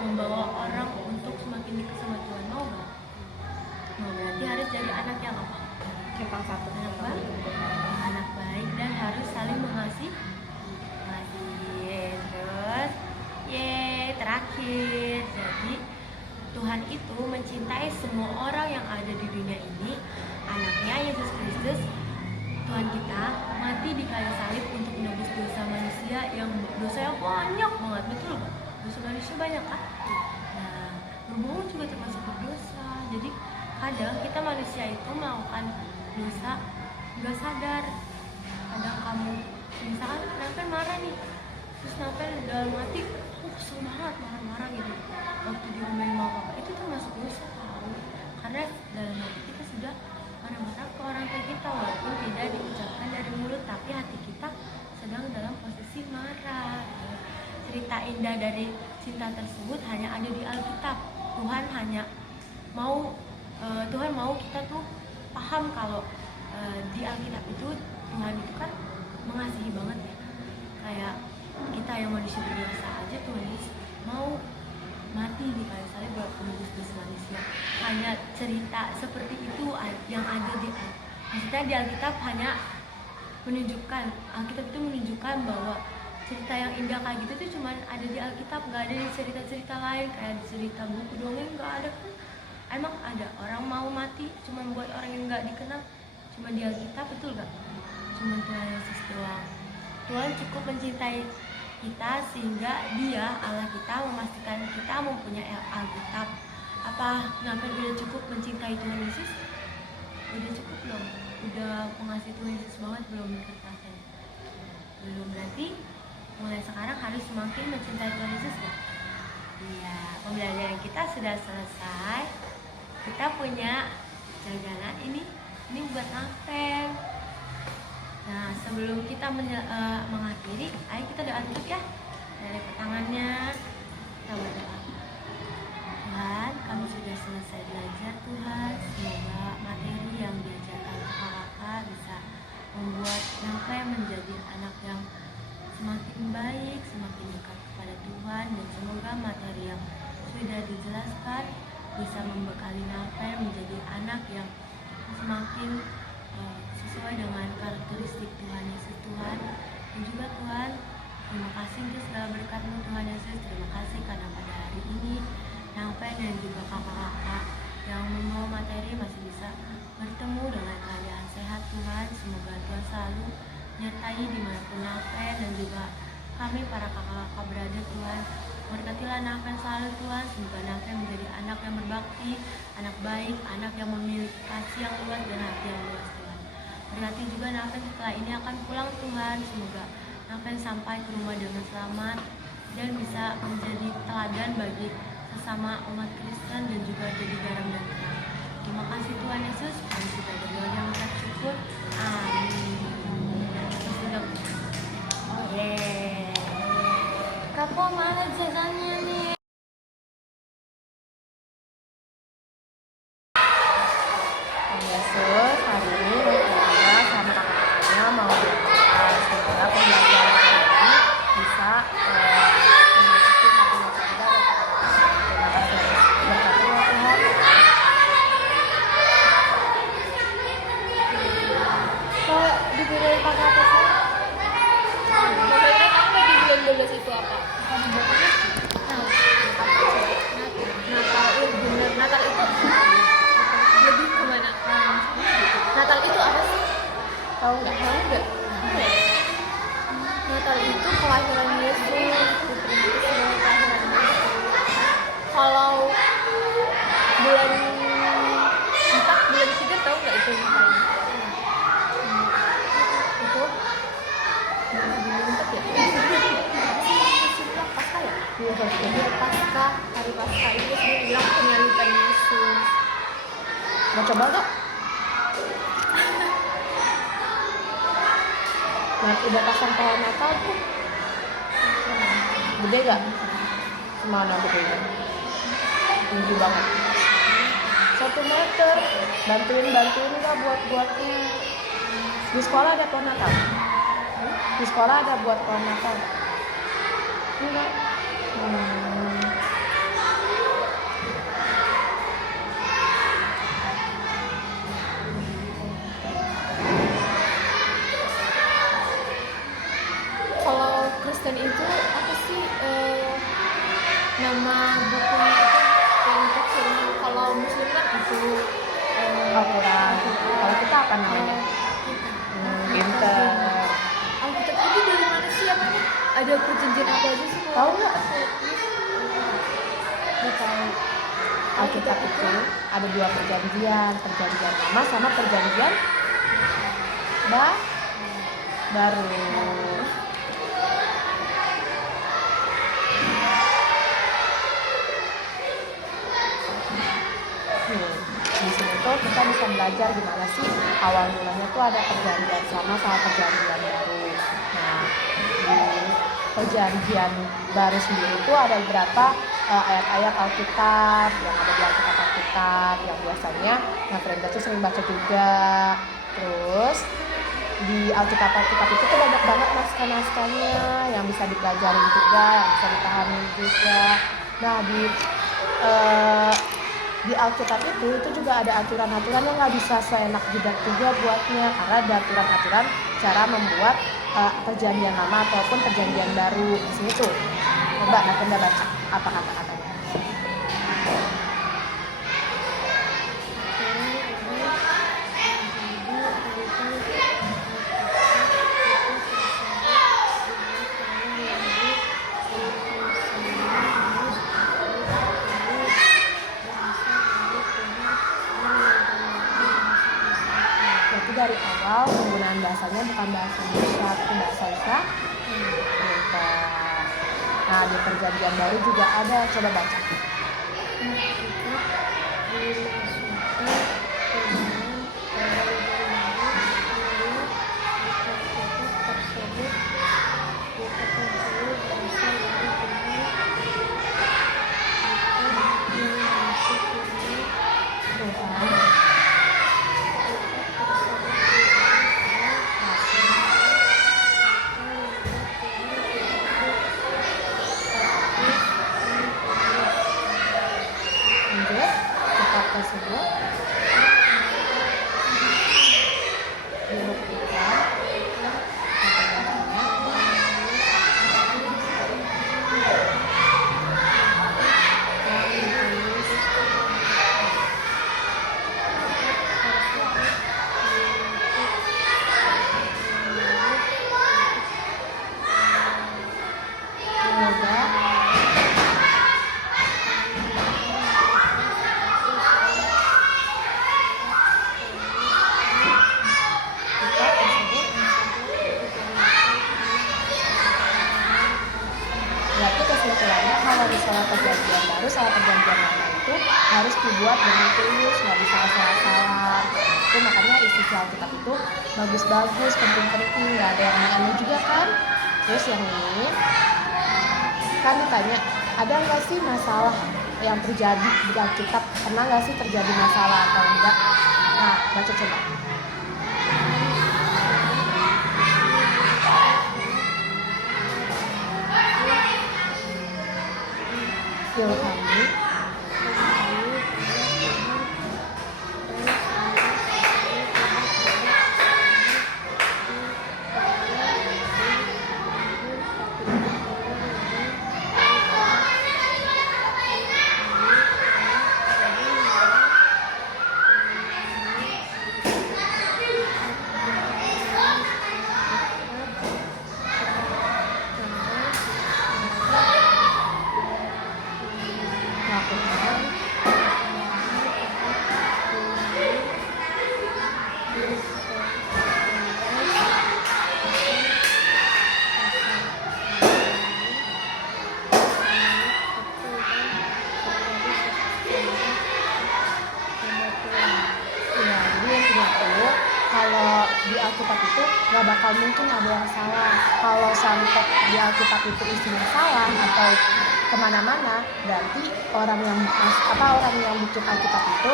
membawa orang untuk semakin dekat sama Tuhan? Mau gak? Mau. Berarti harus jadi anak yang apa? Simpang satu. Anak baik dan harus saling mengasihi. Terus terakhir, jadi Tuhan itu mencintai semua orang yang ada di dunia ini. Anaknya Yesus Kristus, Tuhan kita, mati di kayu salib untuk menebus dosa manusia yang dosanya banyak banget. Betul gak? Dosa manusia banyak kan? Nah, berbohong juga termasuk berdosa. Jadi kadang kita manusia itu melakukan dosa nggak sadar. Kadang kamu misalkan Napen marah nih, terus Napen dalam hati kesel banget, marah-marah gitu, waktu diomelin sama papa, itu termasuk dosa tahu. Karena dalam hati kita sudah marah-marah ke orang tua kita, walaupun tidak diucapkan dari mulut, tapi hati kita sedang dalam posisi marah. Cerita indah dari cinta tersebut hanya ada di Alkitab. Tuhan mau kita tuh paham kalau di Alkitab itu Tuhan itu kan mengasihi banget ya. Kayak kita yang manusia biasa aja, Tuhan Yesus mau mati di kayu salib buat menebus dosa manusia. Hanya cerita seperti itu yang ada di maksudnya di Alkitab, hanya menunjukkan, Alkitab itu menunjukkan bahwa cerita yang indah kayak gitu tuh cuma ada di Alkitab, nggak ada di cerita-cerita lain. Kayak di cerita buku dongeng nggak ada kan? Emang ada orang mau mati cuma buat orang yang nggak dikenal? Cuma di Alkitab, betul gak? Cuma Tuhan Yesus doang. Tuhan cukup mencintai kita sehingga Dia, Allah kita, memastikan kita mempunyai Alkitab. Apa Napen udah cukup mencintai Tuhan Yesus? Udah cukup belum? Udah mengasihi Tuhan Yesus banget belum menurut Napen? Belum. Berarti mulai sekarang harus semakin mencintai Tuhan Yesus ya? Iya, pembelajaran kita sudah selesai. Kita punya jajanan ini buat Napen. Nah, sebelum kita mengakhiri, ayo kita doa dulu ya. Dari tangannya kita berdoa. Tuhan, kami sudah selesai belajar Tuhan. Semoga materi yang diajarkan kakak bisa membuat Napen menjadi anak yang semakin baik, semakin dekat kepada Tuhan, dan semoga materi yang sudah dijelaskan bisa membekali Napen menjadi anak yang semakin sesuai dengan karakteristik Tuhan Yesus. Tuhan, dan juga Tuhan, terima kasih untuk segala berkat-Mu Tuhan Yesus. Terima kasih karena pada hari ini Napen dan juga kakak-kakak yang membawa materi masih bisa bertemu menyertai dimanapun Nafen dan juga kami para kakak-kakak berada Tuhan. Berkatilah Nafen selalu Tuhan, semoga Nafen menjadi anak yang berbakti, anak baik, anak yang memiliki kasih yang luas dan hati yang luas Tuhan. Berkati juga Nafen setelah ini akan pulang Tuhan, semoga Nafen sampai ke rumah dengan selamat dan bisa menjadi teladan bagi sesama umat Kristen dan juga jadi garam dan terang. Terima kasih Tuhan Yesus, kami sudah berdoa dan mengucap syukur. Amin. Yeay. Kapo mana jajannya nih? Yesus hari ini kita sama kakak-kakaknya mau berdoa semoga pembelajaran ini bisa memasuki hati kita. Terima kasih berkati ya Tuhan. Kok diberikan pakai apa sih? Pokoknya kamu lagi bulan 12 itu apa? Natal, bener. Natal itu lebih kemana? Natal itu apa sih? Tahu nggak? Tahu nggak? Natal itu kelahiran Yesus. Itu sebagai kelahiran Yesus. Kalau bulan 4, bulan 3 tahu nggak itu ngapain? Itu bulan 4 ya? Pasca ya? Iya, Pasca, hari Pasca itu sebenarnya bilang penyaliban Yesus. Mau coba nggak? Nah, udah pasang pohon Natal tuh. Gede gak? Semana gedenya? Tinggi banget. 1 meter. Bantuin nggak buatnya? Di sekolah ada pohon Natal? Di sekolah ada buat pohon Natal? Enggak. Kalau Kristen itu apa sih nama bukunya itu yang tafsirnya? Kalau Muslim kan itu Al-Quran. Kalau kita apa namanya? Pinter. Alkitab itu dari mana sih apa nih? Ada perjanjian apa aja sih? Tahu nggak? Nggak tahu. Alkitab itu ada 2 perjanjian lama sama perjanjian baru. Di sini tuh kita bisa belajar gimana sih awal mulanya tuh ada perjanjian sama perjanjian baru. Nah, di perjanjian baru sendiri itu ada beberapa ayat-ayat Alkitab yang ada di Alkitab yang biasanya Frenda tuh sering baca juga. Terus di Alkitab itu tuh banyak banget naskah-naskahnya yang bisa dipelajarin juga, yang bisa dipahami juga. Nah, di Alkitab itu juga ada aturan-aturan yang nggak bisa seenak jidat juga buatnya, karena ada aturan-aturan cara membuat perjanjian lama ataupun perjanjian baru. Di sini tuh coba Anda baca apa kata-katanya. Dari awal penggunaan bahasanya bukan bahasa Indonesia, tapi bahasa Israel. Nah, di perjanjian baru juga ada, coba baca. Kitab tersebut dibuat dengan tulus, nggak bisa salah-salah. Itu makanya isi Alkitab itu bagus-bagus, penting-penting, nggak ada yang aneh juga kan. Terus yang ini kan ditanya, ada nggak sih masalah yang terjadi di Alkitab? Pernah nggak sih terjadi masalah atau enggak? Nah, baca coba. Ilhami melakukan ya, jadi yang punya itu kalau di Alkitab itu nggak bakal mungkin ada yang salah. Kalau sampai di Alkitab itu isinya salah atau kemana-mana, berarti orang yang bikin Alkitab itu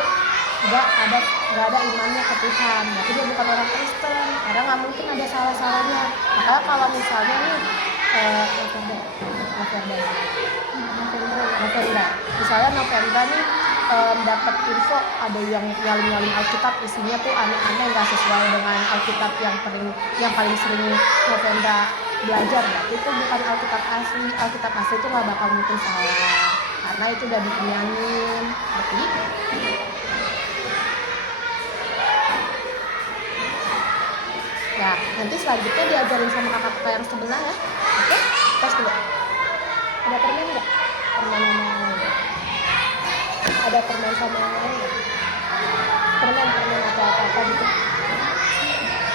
nggak ada imannya ke Tuhan. Berarti dia bukan orang Kristen, karena nggak mungkin ada salah-salahnya. Makanya kalau misalnya nih November, misalnya November nih dapat info ada yang nyalin Alkitab isinya tuh aneh-aneh, nggak sesuai dengan Alkitab yang paling sering November belajar, berarti itu bukan Alkitab asli. Alkitab asli itu nggak bakal mungkin salah karena itu udah dibilangin. Berarti ya, nanti selanjutnya diajarin sama kakak-kakak yang sebelah ya. Oke, tos dulu. Ada permen nggak? Permen yang lain. Ada permen sama yang lain nggak? Permen atau apa gitu.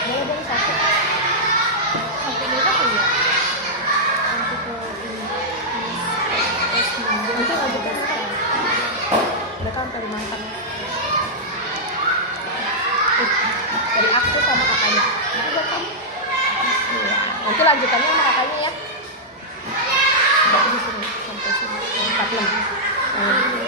Boleh satu. Sampai berapa kan ya? Sampai ke ini. Nanti lanjut besok. Udah kan sampai makan. Dari aku sama kakaknya. Nah, udah kan? Iya. Nanti lanjutannya sama kakaknya ya. Berarti di sini sampai sini 46.